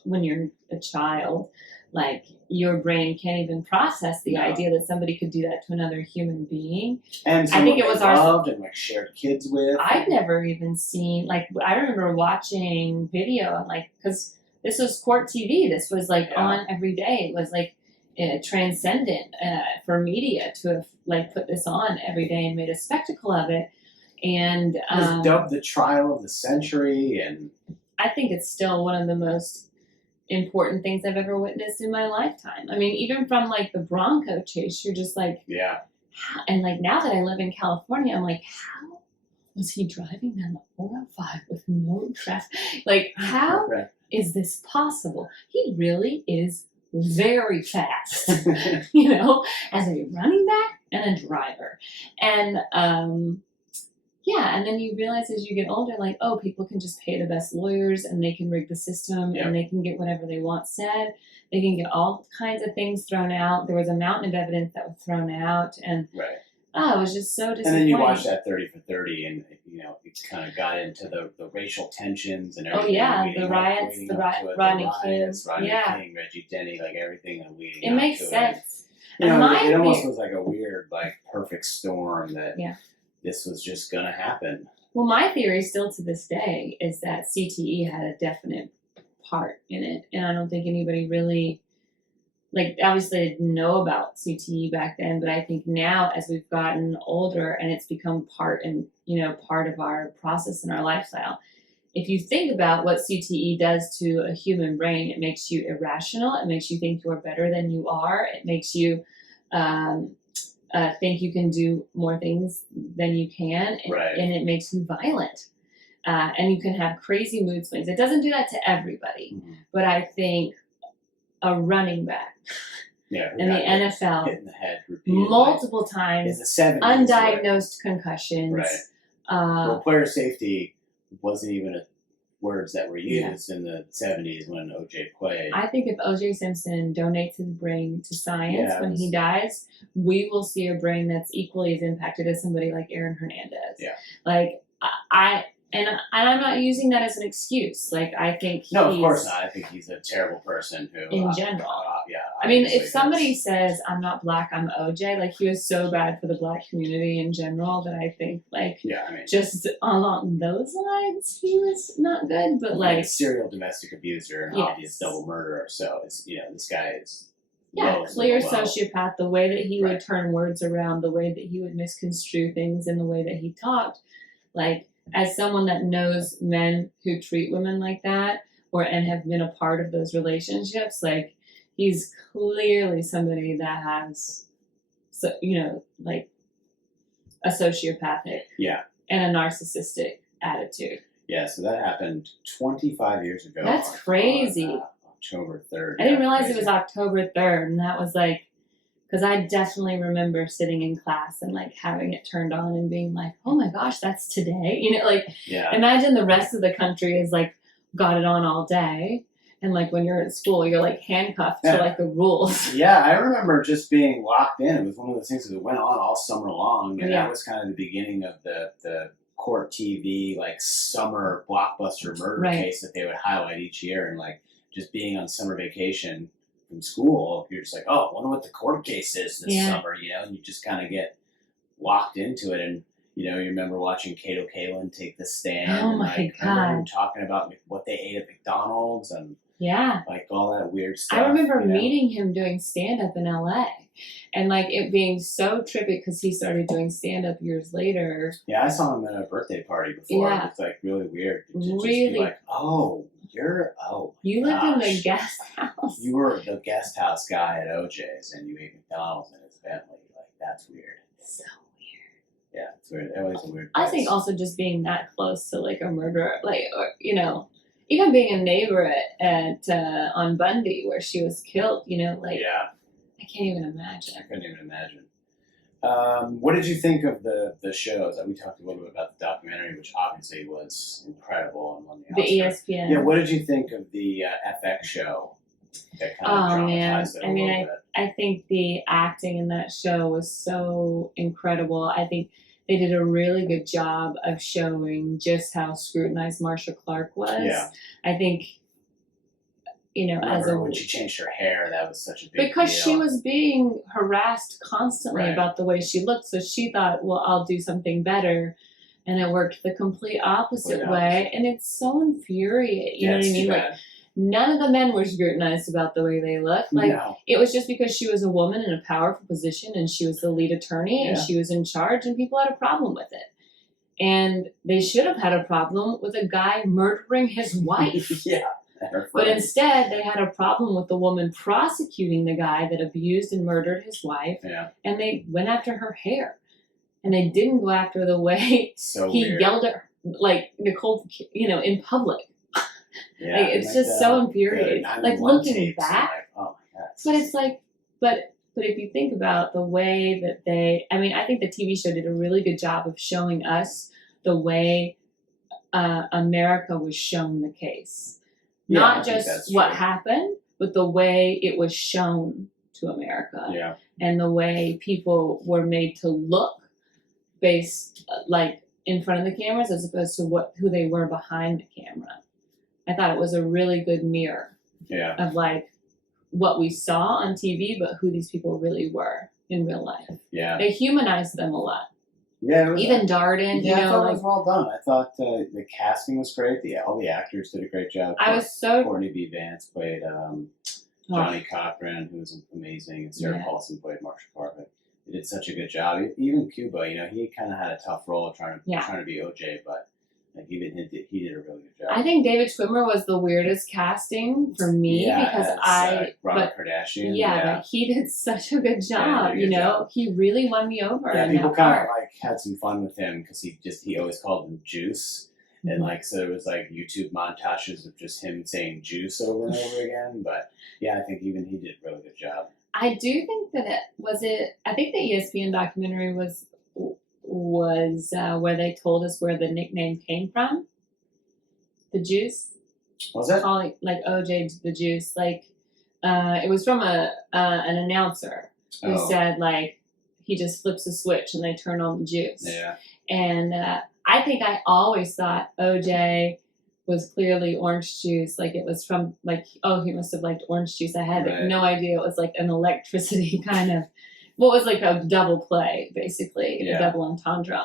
when you're a child, like, your brain can't even process the No. idea that somebody could do that to another human being. And I think it was our loved and like shared kids with. I'd never even seen, like, I remember watching video and, like, because this was court TV. This was, like, on every day. It was, like, transcendent for media to have, like, put this on every day and made a spectacle of it. And It was dubbed the trial of the century. And I think it's still one of the most important things I've ever witnessed in my lifetime. I mean, even from, like, the Bronco chase, you're just like, yeah. and like now that I live in California, I'm like, how was he driving down the 405 with no traffic? Like, how is this possible? He really is very fast, as a running back and a driver. And and then you realize as you get older, like, oh, people can just pay the best lawyers and they can rig the system and they can get whatever they want said. They can get all kinds of things thrown out. There was a mountain of evidence that was thrown out, and it was just so disappointing. And then you watch that 30 for 30, and it kind of got into the racial tensions and everything. Oh yeah, the riots, Rodney King, King, Reggie Denny, like everything leading. It makes sense. It almost was like a weird, like, perfect storm that this was just gonna happen. Well, my theory still to this day is that CTE had a definite part in it, and I don't think anybody really, like, obviously I didn't know about CTE back then, but I think now as we've gotten older and it's become part of our process and our lifestyle, if you think about what CTE does to a human brain, it makes you irrational, it makes you think you're better than you are, it makes you think you can do more things than you can, and it makes you violent. And you can have crazy mood swings. It doesn't do that to everybody, but I think a running back in the NFL hit in the head repeatedly multiple times, in the 70s, undiagnosed concussions. Well, player safety wasn't even words that were used in the 70s when OJ played. I think if OJ Simpson donates his brain to science when he dies, we will see a brain that's equally as impacted as somebody like Aaron Hernandez. Yeah. Like, And I'm not using that as an excuse. Like, I think No, of course not. I think he's a terrible person who... In general. I mean, if somebody says, I'm not black, I'm OJ, like, he was so bad for the black community in general that I think, like, just along those lines, he was not good. But, like... a serial domestic abuser and obvious double murderer. So, it's, this guy is... clear sociopath. The way that he would turn words around, the way that he would misconstrue things, and the way that he talked, like... As someone that knows men who treat women like that and have been a part of those relationships, like, he's clearly somebody that has, like, a sociopathic and a narcissistic attitude. Yeah, so that happened 25 years ago. That's crazy. October 3rd. I didn't realize it was October 3rd, and that was like, because I definitely remember sitting in class and, like, having it turned on and being like, oh my gosh, that's today. Imagine the rest of the country is, like, got it on all day. And, like, when you're at school, you're, like, handcuffed to, like, the rules. Yeah, I remember just being locked in. It was one of those things that went on all summer long. And that was kind of the beginning of the court TV, like, summer blockbuster murder case that they would highlight each year. And, like, just being on summer vacation from school, you're just like, oh, I wonder what the court case is this summer, and you just kind of get locked into it. And You know, you remember watching Kato Kalin take the stand Oh and my like remember him God. talking about what they ate at McDonald's and Yeah. like all that weird stuff. I remember you know? meeting him doing stand-up in LA. And like it being so trippy because he started doing stand-up years later. Yeah, I saw him at a birthday party before. Yeah. It was like really weird to just Really? be like, oh, You lived in the gosh. guest house. You were the guest house guy at OJ's and you ate McDonald's in his Bentley. Like, that's weird. So weird. Yeah, it's weird. It was a weird I place. think also just being that close to like a murderer, like, or, you know, even being a neighbor at on Bundy where she was killed, you know, like, Yeah, I can't even imagine. I couldn't even imagine. What did you think of the shows? We talked a little bit about the documentary, which obviously was incredible and won the The Oscar. ESPN. Yeah, what did you think of the FX show that kind of Oh, dramatized man. it a I mean, little bit? I think the acting in that show was so incredible. I think they did a really good job of showing just how scrutinized Marsha Clark was. Yeah. I think, you know, as Remember a when she changed her hair, that was such a big because deal. she was being harassed constantly Right. about the way she looked, so she thought, well, I'll do something better. And it worked the complete opposite Complete way. opposite. And it's so infuriating. You know what it's I mean? too Like, bad. none of the men were scrutinized about the way they looked. Like, No. it was just because she was a woman in a powerful position and she was the lead attorney and Yeah. she was in charge and people had a problem with it. And they should have had a problem with a guy murdering his wife. Yeah. Her But friends. instead, they had a problem with the woman prosecuting the guy that abused and murdered his wife, Yeah. and they went after her hair. And they didn't go after the way So he weird. yelled at her, like Nicole, you know, in public. Yeah. Like, it's just so infuriating. the Like, 911 looking tapes, back, like, oh my God. but it's like, but if you think about the way that I mean, I think the TV show did a really good job of showing us the way America was shown the case. Yeah, I Not think just that's what true. happened, but the way it was shown to America. Yeah. And the way people were made to look based like in front of the cameras as opposed to who they were behind the camera. I thought it was a really good mirror Yeah. of like what we saw on TV, but who these people really were in real life. Yeah. They humanized them a lot. Yeah. It was, Even Darden, yeah, you I know, thought it like was well done. I thought the casting was great. All the actors did a great job. I was so Courtney B. Vance played Johnny Cochran, who was amazing, and Sarah Yeah. Paulson played Marsha Clark. They did such a good job. Even Cuba, you know, he kind of had a tough role trying to be OJ, but like even he did a really good job. I think David Schwimmer was the weirdest casting for me because Robert Kardashian. Yeah, but he did such a good job. did a you good know, job. he really won me over. Yeah, in people that kind of part. like had some fun with him because he always called him Juice. And like, so there was like YouTube montages of just him saying juice over and over again. But yeah, I think even he did a really good job. I do think that I think the ESPN documentary was where they told us where the nickname came from. The Juice. Was it? Calling like OJ the Juice. Like, it was from an announcer who Oh. said like he just flips a switch and they turn on the juice. Yeah. And I think I always thought OJ was clearly orange juice. Like it was from like, oh, he must have liked orange juice. I had Right. no idea it was like an electricity kind of, what was like a double play, basically, Yeah. a double entendre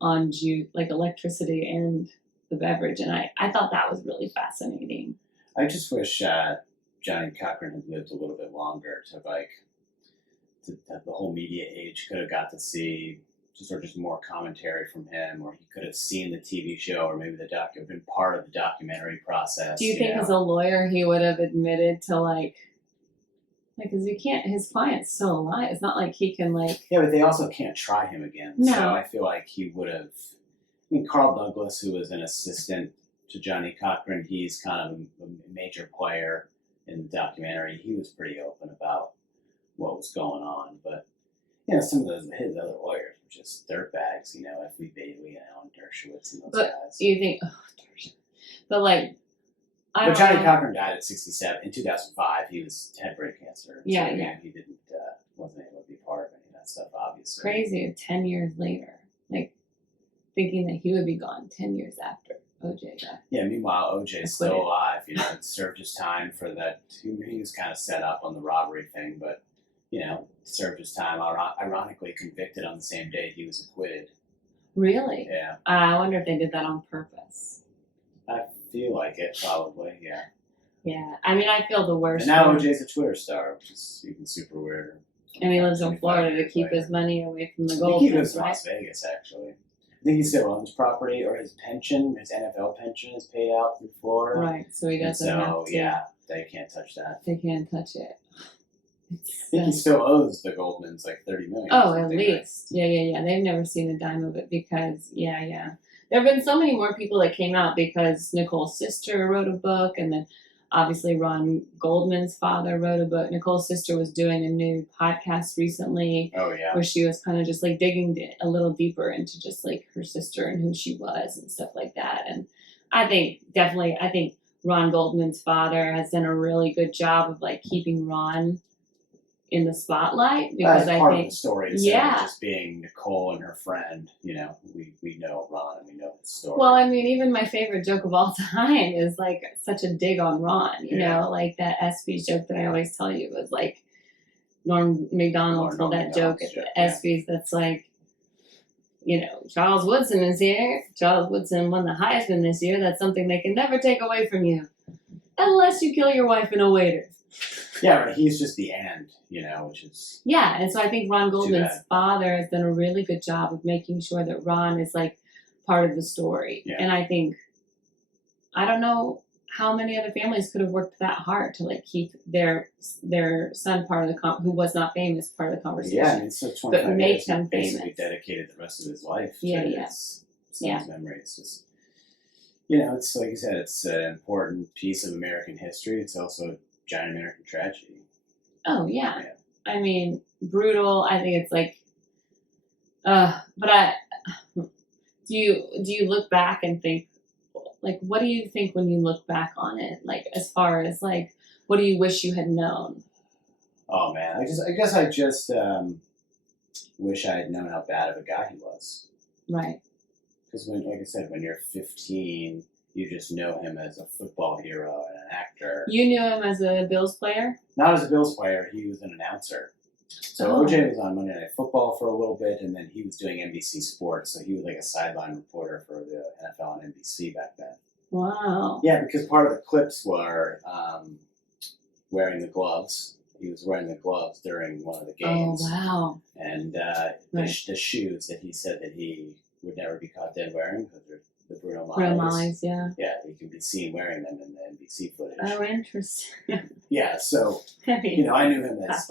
on juice, like electricity and the beverage. And I thought that was really fascinating. I just wish Johnny Cochran had lived a little bit longer to the whole media age could have got to see just more commentary from him, or he could have seen the TV show, or maybe been part of the documentary process. Do you think as a lawyer he would have admitted to like, because you can't, his client's still alive. It's not like he can like. Yeah, but they also can't try him again. No. So I feel like he would have. I mean, Carl Douglas, who was an assistant to Johnny Cochran, he's kind of a major player in the documentary. He was pretty open about what was going on, but you know, some of his other lawyers were just dirtbags. You know, F. Lee Bailey and Alan Dershowitz and those guys. You think, but like, But Johnny Cochran died at 67 in 2005. He had brain cancer. Yeah, so, yeah. He wasn't able to be part of any of that stuff. Obviously, crazy. 10 years later, like thinking that he would be gone 10 years after OJ died. Yeah. Meanwhile, OJ's still Acquitted. alive. You know, served his time for that. He was kind of set up on the robbery thing, but served his time. Ironically convicted on the same day he was acquitted. Really? Yeah, I wonder if they did that on purpose. I feel like it probably. Yeah. Yeah. I mean, I feel the worst. And now for- OJ's a Twitter star, which is even super weird. And he lives in 25 Florida to years keep later. his money away from the I think gold. he lives in Right? Las Vegas, actually. I think he still owns property, or his pension, his NFL pension is paid out through Florida. Right. So he And doesn't so, have to. yeah, they can't touch that. They can't touch it. I think he still owes the Goldmans like $30 million. Oh, at least. Yeah. They've never seen a dime of it because, yeah. There have been so many more people that came out because Nicole's sister wrote a book, and then obviously Ron Goldman's father wrote a book. Nicole's sister was doing a new podcast recently Oh, yeah. where she was kind of just like digging a little deeper into just like her sister and who she was and stuff like that. And I think Ron Goldman's father has done a really good job of like keeping Ron in the spotlight because That's I part think of the story. yeah. Of just being Nicole and her friend. We know Ron and we know his story. well, I mean, even my favorite joke of all time is like such a dig on Ron, you Yeah. know, like that ESPYs joke that I always tell you was like Norm McDonald told that joke at the ESPYs that's like, Charles Woodson is here. Charles Woodson won the Heisman this year. That's something they can never take away from you. Unless you kill your wife and a waiter. Yeah, right. He's just the end, which is. Yeah, and so I think Ron Goldman's bad. father has done a really good job of making sure that Ron is like part of the story. Yeah. And I think, I don't know how many other families could have worked that hard to like keep their son part of the who was not famous part of the conversation. Yeah, I mean, so 25 make years, him he basically famous. dedicated the rest of his life to Yeah. his son's memory. It's just, it's like you said, it's an important piece of American history. It's also a giant American tragedy. Oh yeah. Yeah. I mean, brutal. I think it's like, but do you look back and think, like, what do you think when you look back on it? Like, as far as like, what do you wish you had known? Oh man, I guess I just wish I had known how bad of a guy he was. Right. Because like I said, when you're 15, you just know him as a football hero and an actor. You knew him as a Bills player? Not as a Bills player, he was an announcer. So Oh. OJ was on Monday Night Football for a little bit, and then he was doing NBC Sports. So he was like a sideline reporter for the NFL on NBC back then. Wow. Yeah, because part of the clips were wearing the gloves. He was wearing the gloves during one of the games. Oh, wow. And the shoes that he said that he would never be caught dead wearing, because they're the Bruno Mars. Yeah. Yeah, he could be seen wearing them in the NBC footage. Oh, interesting. Yeah, so I mean, I knew him as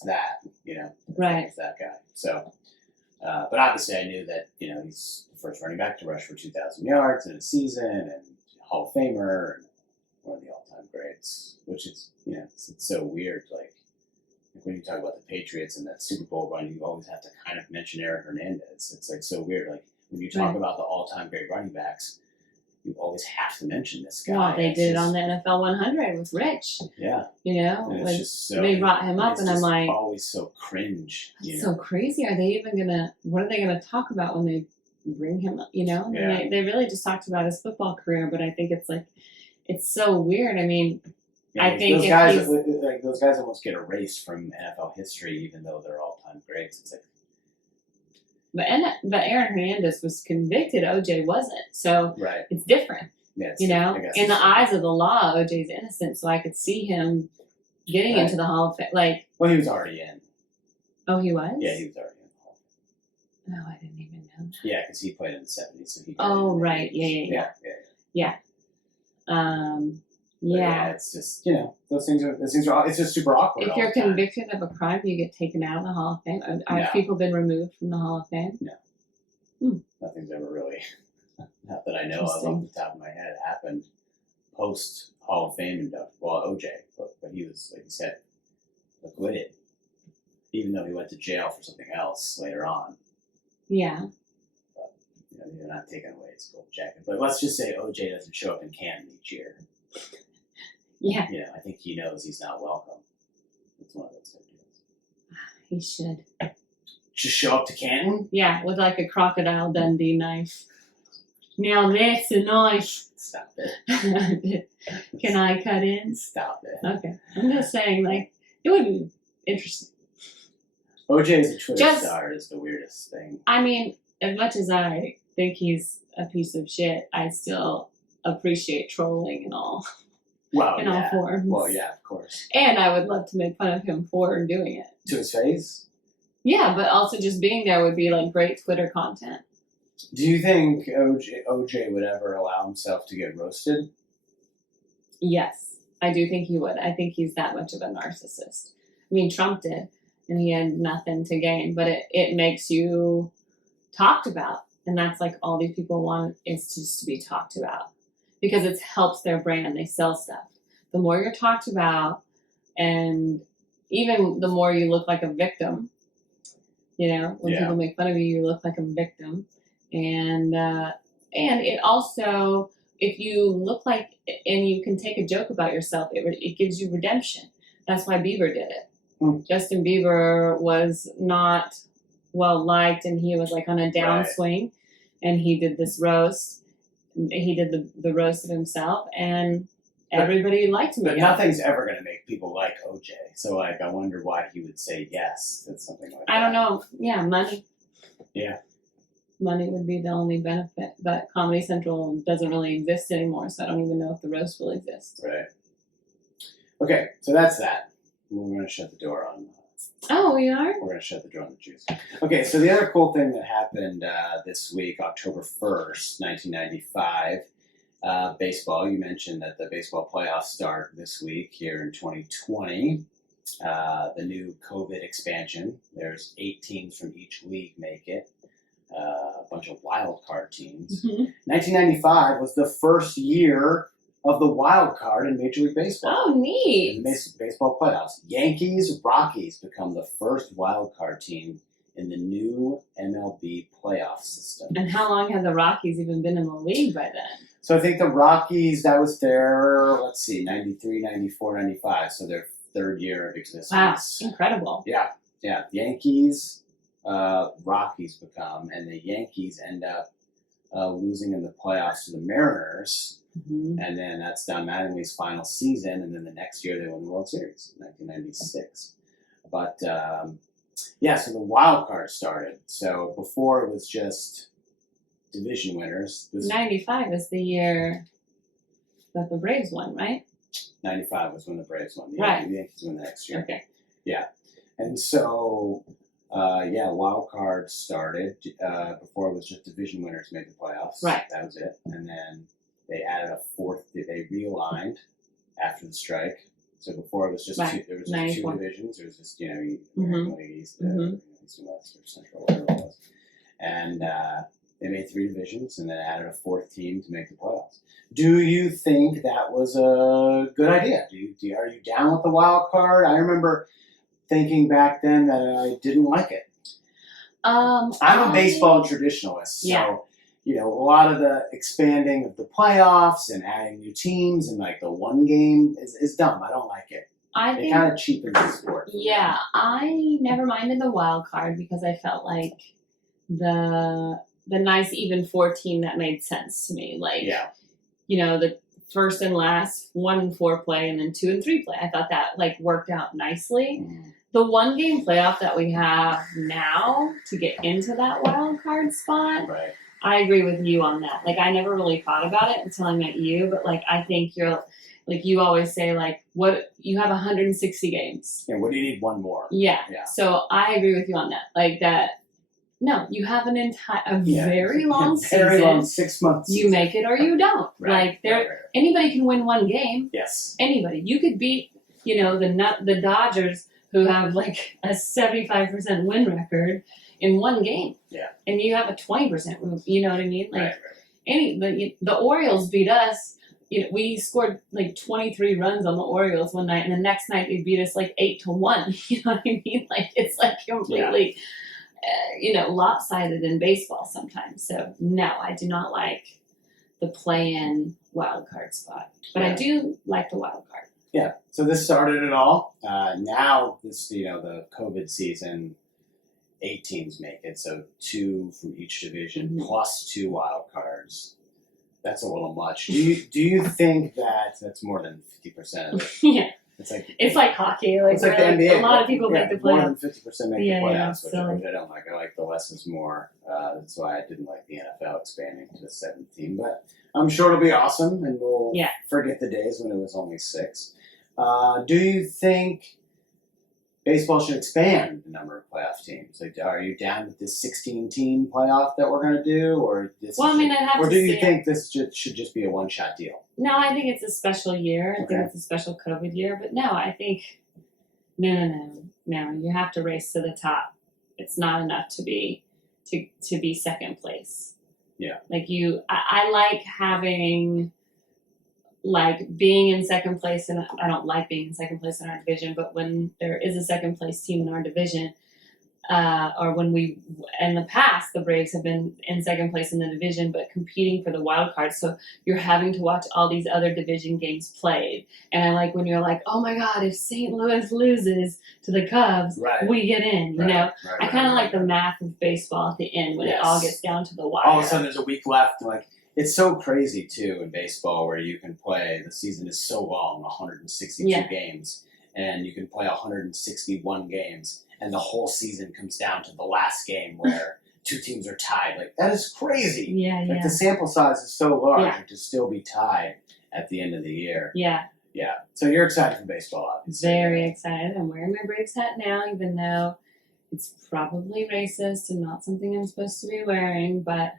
that. Right. As that guy. So, but obviously I knew that he's the first running back to rush for 2,000 yards in a season, and Hall of Famer, and one of the all-time greats. Which is it's so weird. Like when you talk about the Patriots and that Super Bowl run, you always have to kind of mention Aaron Hernandez. It's like so weird. Like when you talk about the all-time great running backs, you always have to mention this guy. Well, they did it on the NFL 100 with Rich. Yeah. And it's just so, they brought him up, and I'm like, always so cringe. It's so crazy. Are they even gonna? What are they gonna talk about when they bring him up? Yeah. They really just talked about his football career, but I think it's like, it's so weird. I mean, I think those if guys, he's- like those guys, almost get erased from NFL history, even though they're all-time greats. It's like, but Aaron Hernandez was convicted. OJ wasn't, so right? it's different. Yeah, In the eyes of the law, OJ's innocent, so I could see him getting Right. into the Hall of Fame. Like, Well, he was already in. oh, he was. Yeah, he was already in the Hall of Fame. No, I didn't even know that. Yeah, because he played in the 70s, so he. Oh, in the right. 80s. Yeah. Yeah. Yeah. Yeah, it's just those things are it's just super awkward. If all you're the time. convicted of a crime, you get taken out of the Hall of Fame. Have No. people been removed from the Hall of Fame? Nothing's ever really, not that I know of off Interesting. the top of my head, happened post Hall of Fame induction. Well, OJ, but he was, like you said, acquitted, even though he went to jail for something else later on. Yeah. They're not taking away his gold jacket. But let's just say OJ doesn't show up in Canton each year. Yeah, I think he knows he's not welcome. It's one of those type deals. he should. Just show up to Canton? Yeah, with like a Crocodile Dundee knife. Now that's a knife. Stop it. Can I cut in? Stop it. Okay. I'm just saying, like, it would be interesting. OJ as a Twitter Just- star is the weirdest thing. I mean, as much as I think he's a piece of shit, I still appreciate trolling and all Well, in all forms. Well, yeah, of course. And I would love to make fun of him for doing it. To his face? Yeah, but also just being there would be like great Twitter content. Do you think OJ would ever allow himself to get roasted? Yes, I do think he would. I think he's that much of a narcissist. I mean, Trump did, and he had nothing to gain, but it makes you talked about. And that's like all these people want is just to be talked about because it helps their brand. They sell stuff. The more you're talked about, and even the more you look like a victim, you know, when people make fun of you, you look like a victim. And it also, if you look like, and you can take a joke about yourself, it gives you redemption. That's why Bieber did it. Justin Bieber was not well liked, and he was like on a downswing, and he did this roast. He did the roast of himself, and everybody liked him. But nothing's ever going to make people like OJ. So, like, I wonder why he would say yes to something like that. I don't know. Yeah, money. Yeah. Money would be the only benefit, but Comedy Central doesn't really exist anymore, so I don't even know if the roast will exist. Right. Okay, so that's that. We're going to shut the door on. Oh, we are? We're going to shut the door on the juice. Okay, so the other cool thing that happened this week, October 1st, 1995, baseball. You mentioned that the baseball playoffs start this week here in 2020. The new COVID expansion. There's 8 teams from each league make it. A bunch of wild card teams. 1995 was the first year of the wild card in Major League Baseball. Oh, neat. In the baseball playoffs. Yankees, Rockies become the first wild card team in the new MLB playoff system. And how long had the Rockies even been in the league by then? So I think the Rockies, that was their, 93, 94, 95. So their third year of existence. Wow, incredible. Yeah. Yankees, Rockies become, and the Yankees end up losing in the playoffs to the Mariners. And then that's Don Mattingly's final season, and then the next year they won the World Series in 1996. But so the wild card started. So before it was just division winners. 95 is the year that the Braves won, right? 95 was when the Braves won. The Yankees won the next year. Okay. Yeah, and so wild card started. Before it was just division winners made the playoffs. Right. That was it, and then they added a fourth. They realigned after the strike. So before it was just two, there was just 2 divisions. There was just American League East, East and West, or Central, whatever it was. And they made 3 divisions, and then added a 4th team to make the playoffs. Do you think that was a good idea? Are you down with the wild card? I remember thinking back then that I didn't like it. I'm a baseball traditionalist, so. A lot of the expanding of the playoffs and adding new teams and like the one game is dumb. I don't like it. It kind of cheapens the sport. Yeah, I never minded the wild card because I felt like the nice even 4 team that made sense to me. Like, the first and last 1 and 4 play and then 2 and 3 play. I thought that like worked out nicely. The 1 game playoff that we have now to get into that wild card spot. Right. I agree with you on that. Like, I never really thought about it until I met you, but like, I think you're, like, you always say, like, what, you have 160 games. Yeah, what do you need 1 more? Yeah. So I agree with you on that. Like, no, you have very long season. Very long, 6 months. You make it or you don't. Right. Like, anybody can win 1 game. Yes. Anybody. You could beat, the Dodgers, who have like a 75% win record in 1 game. Yeah. And you have a 20% win. You know what I mean? Like the Orioles beat us. We scored like 23 runs on the Orioles one night, and the next night they beat us like 8-1. You know what I mean? Like, it's like completely, lopsided in baseball sometimes. So no, I do not like the play-in wild card spot, but I do like the wild card. Yeah. So this started it all. Now this, the COVID season, 8 teams make it. So 2 from each division plus 2 wild cards. That's a little much. Do you think that's more than 50% of it? Yeah. It's like hockey. Like, it's like the where, NBA. a lot of people make the More playoffs. than 50% make Yeah, the yeah, playoffs, which silly. I don't like. I like the less is more. That's why I didn't like the NFL expanding to the 7th team. But I'm sure it'll be awesome, and we'll forget the days when it was only 6. Do you think baseball should expand the number of playoff teams? Like, are you down with this 16-team playoff that we're going to do, or this? Well, I mean, I'd have or to do you see think this should just be a one-shot deal? No, I think it's a special year. I think it's a special COVID year. But no, I think no. You have to race to the top. It's not enough to be second place. Yeah. Like I like having, like, being in second place, and I don't like being in second place in our division, but when there is a second place team in our division, or when in the past, the Braves have been in second place in the division, but competing for the wild card. So you're having to watch all these other division games played. And I like when you're like, oh my God, if St. Louis loses to the Cubs, we get in, you know? I kind of like the math of baseball at the end when it all gets down to the wire. All of a sudden there's a week left. Like, it's so crazy, too, in baseball where you can play, the season is so long, 162 games, and you can play 161 games. And the whole season comes down to the last game where 2 teams are tied. Like, that is crazy. Yeah. The sample size is so large to still be tied at the end of the year. Yeah. So you're excited for baseball, obviously. Very excited. I'm wearing my Braves hat now, even though it's probably racist and not something I'm supposed to be wearing, but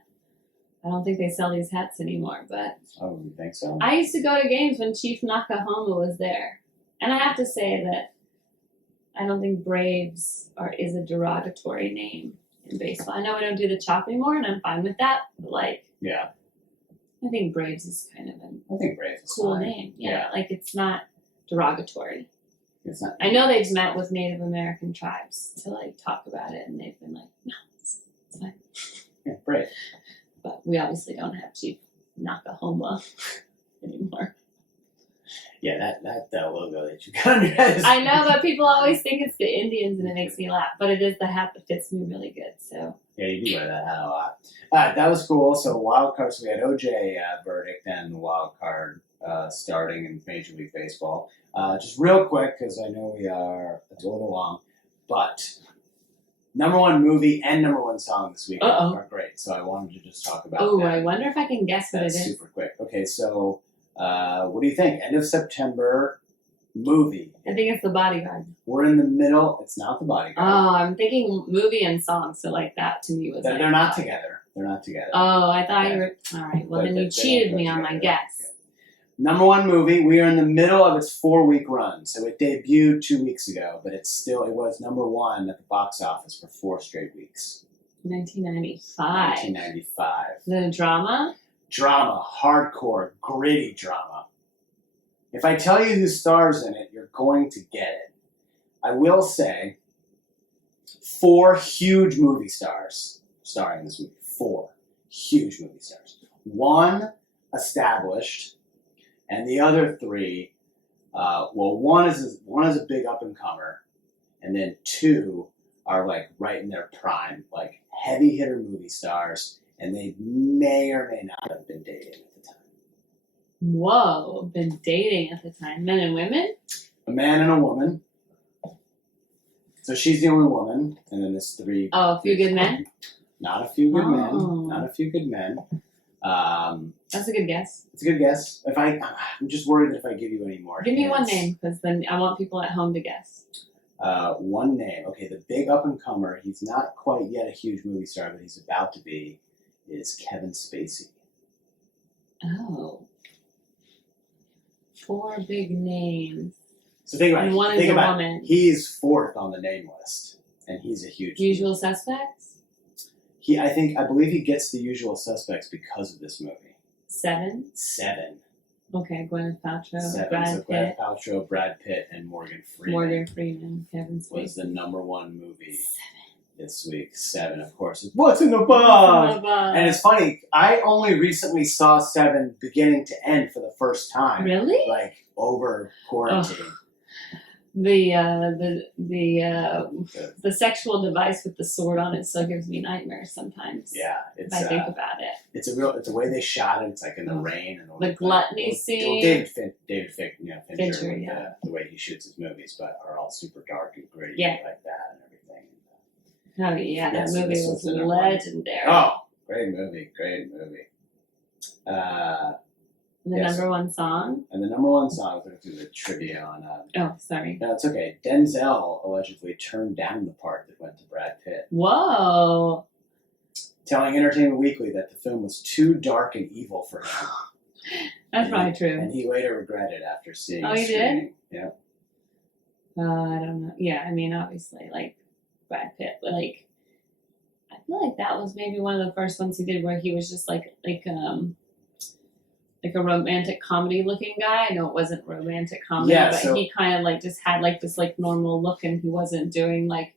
I don't think they sell these hats anymore. But oh, you think so? I used to go to games when Chief Nakahoma was there. And I have to say that I don't think Braves is a derogatory name in baseball. I know we don't do the chop anymore, and I'm fine with that. But, like, I think Braves is kind of a cool name. Yeah, like, it's not derogatory. It's not. I know they've met with Native American tribes to, like, talk about it, and they've been like, no, it's fine. Yeah, Brave. But we obviously don't have Chief Nakahoma anymore. Yeah, that logo that you got on your head is... I know, but people always think it's the Indians, and it makes me laugh. But it is the hat that fits me really good. So yeah, you do wear that hat a lot. That was cool. So wild card. So we had OJ verdict and the wild card starting in Major League Baseball. Just real quick, because I know it's a little long, but number 1 movie and number 1 song this week are great. So I wanted to just talk about. Oh, I wonder if I can guess what it is. Super quick. Okay, so. What do you think? End of September movie. I think it's The Bodyguard. We're in the middle. It's not The Bodyguard. Oh, I'm thinking movie and song. So like that to me was. They're not together. They're not together. Oh, I thought you were. All right. Well, then you cheated me on my guess. Yeah. Number 1 movie. We are in the middle of its 4-week run. So it debuted 2 weeks ago, but it was number 1 at the box office for 4 straight weeks. 1995. 1995. Is it a drama? Drama, hardcore, gritty drama. If I tell you who stars in it, you're going to get it. I will say 4 huge movie stars starring in this movie. 4 huge movie stars. 1 established, and the other 3, one is a big up and comer, and then 2 are like right in their prime, like heavy hitter movie stars. And they may or may not have been dating at the time. Whoa, been dating at the time. Men and women? A man and a woman. So she's the only woman, and then there's 3. Oh, A Few Good Men? Not A Few Good Men. Not A Few Good Men. That's a good guess. It's a good guess. I'm just worried that if I give you any more Give me hints, 1 name, because then I want people at home to guess. 1 name. Okay, the big up-and-comer, he's not quite yet a huge movie star, but he's about to be, is Kevin Spacey. Oh. 4 big names. So think about And it. one is a woman. He's 4th on the name list, and he's a huge. Usual Suspects? I believe he gets The Usual Suspects because of this movie. 7? 7. Okay, Gwyneth Paltrow, 7. Brad So Pitt. Gwyneth Paltrow, Brad Pitt, and Morgan Freeman. Kevin Spacey. Was the number 1 movie 7. this week. 7, of course. What's in the box? And it's funny. I only recently saw 7 beginning to end for the first time. Really? Like over quarantine. the sexual device with the sword on it still gives me nightmares sometimes. Yeah, if I think about it. It's the way they shot it. It's like in the rain and the gluttony scene. David Fincher Fincher, with yeah. the way he shoots his movies, but are all super dark and gritty like that and everything. Oh yeah, that so movie this was the legendary. Oh, great movie. The number one song? And the number one song, we're going to do the trivia on. Oh, sorry. No, it's okay. Denzel allegedly turned down the part that went to Brad Pitt. Whoa. Telling Entertainment Weekly that the film was too dark and evil for him. That's probably true. And he later regretted after seeing he did? Yeah. I don't know. Yeah, I mean, obviously, like, Brad Pitt, but, like, I feel like that was maybe one of the first ones he did where he was just, like a romantic comedy looking guy. I know it wasn't romantic comedy, but he kind of like just had like this like normal look and he wasn't doing like.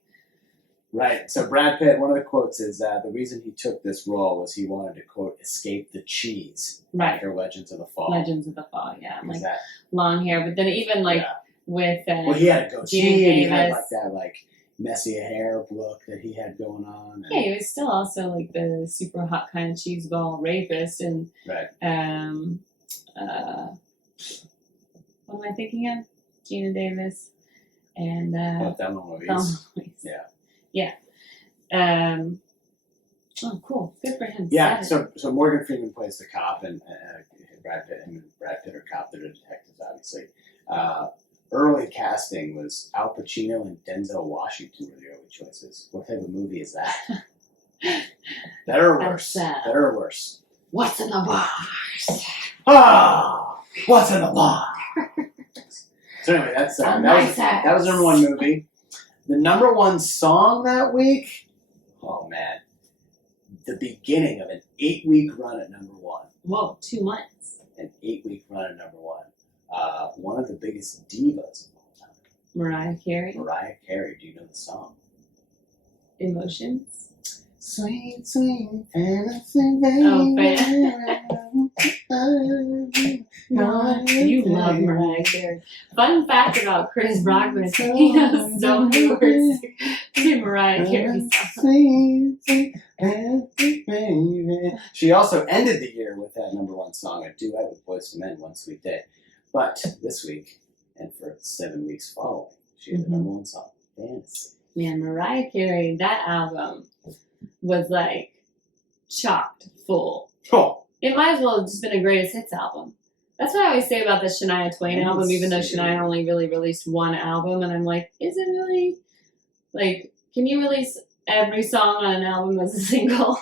Right. So Brad Pitt, one of the quotes is the reason he took this role was he wanted to, quote, escape the cheese after Legends of the Fall. Legends of the Fall, yeah. Like that, long hair. But then even like with well, he had a goatee and he had like that like messy hair look that he had going on. Yeah, he was still also like the super hot kind of cheeseball rapist and what am I thinking of? Gina Davis and Thelma Louise. Yeah. Oh, cool. Good for him. Yeah. So Morgan Freeman plays the cop and Brad Pitt are cop. They're detectives, obviously. Early casting was Al Pacino and Denzel Washington were the early choices. What type of movie is that? Better or worse? Better or worse? What's in the box? What's in the box? So anyway, that was number one movie. The number one song that week. Oh man, the beginning of an 8-week run at number one. Whoa, 2 months. An 8-week run at number one. One of the biggest divas of all time. Mariah Carey. Mariah Carey. Do you know the song? Emotions. Sweet, sweet fantasy, baby. Oh, you love Mariah Carey. Fun fact about Chris Brockman: he knows so many words to Mariah Carey songs. She also ended the year with that number one song, a duet with Boyz II Men, One Sweet Day. But this week, and for 7 weeks following, she had the number one song, Fantasy. Man, Mariah Carey, that album was like chocked full. Oh. It might as well have just been a greatest hits album. That's what I always say about the Shania Twain album, even though Shania only really released one album. And I'm like, is it really? Like, can you release every song on an album as a single?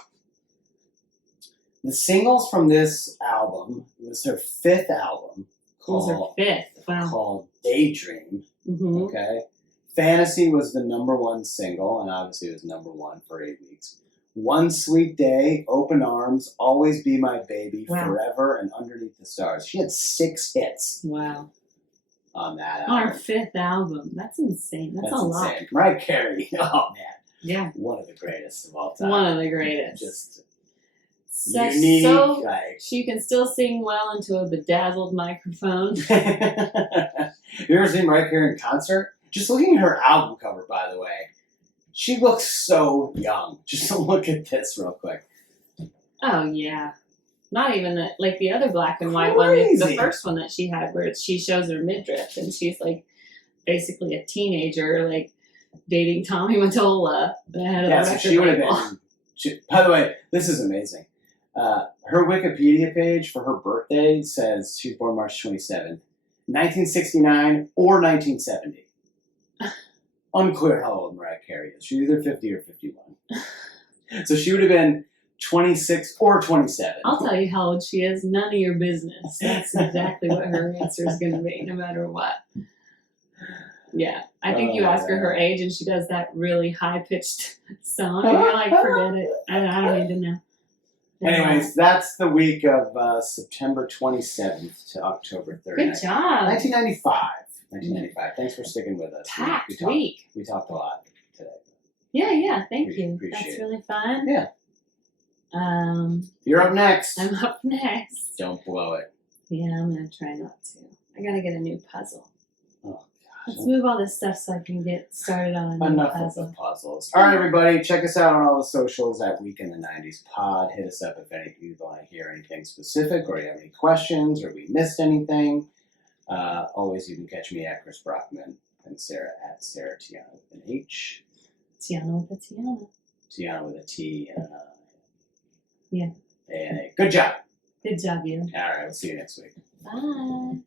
The singles from this album was her fifth album. Wow. Called Daydream. Mm-hmm. Okay. Fantasy was the number one single, and obviously it was number one for 8 weeks. One Sweet Day, Open Arms, Always Be My Baby, Forever, and Underneath the Stars. She had 6 hits. Wow. On that album. On her 5th album. That's insane. That's a lot. Insane. Mariah Carey. Oh, man. Yeah. One of the greatest of all time. One of the greatest. Just unique. So she can still sing well into a bedazzled microphone. You ever seen Mariah Carey in concert? Just looking at her album cover, by the way. She looks so young. Just look at this real quick. Oh, yeah. Not even like the other black and white one. It's the first one that she had where she shows her midriff and she's like basically a teenager, like dating Tommy Mottola. So she would have been. By the way, this is amazing. Her Wikipedia page for her birthday says she was born March 27th, 1969 or 1970. Unclear how old Mariah Carey is. She's either 50 or 51. So she would have been 26 or 27. I'll tell you how old she is. None of your business. That's exactly what her answer is going to be, no matter what. Yeah. I think you ask her age and she does that really high-pitched song and you're like, forget it. I don't need to know. Anyways, that's the week of September 27th to October 30th. Good job. 1995. Thanks for sticking with us. Packed week. We talked a lot today. Yeah. Thank you. That's really fun. Yeah. You're up next. I'm up next. Don't blow it. Yeah, I'm going to try not to. I got to get a new puzzle. Oh, God. Let's move all this stuff so I can get started on a new Enough of the puzzle. puzzles. All right, everybody, check us out on all the socials at Week in the 90s Pod. Hit us up if any of you want to hear anything specific or you have any questions or we missed anything. Always, you can catch me at Chris Brockman and Sarah at Sarah Tiana with an H. Tiana with a Tiana. Tiana with a T and an Yeah. A and A. Good job. Good job, you. All right, we'll see you next week. Bye.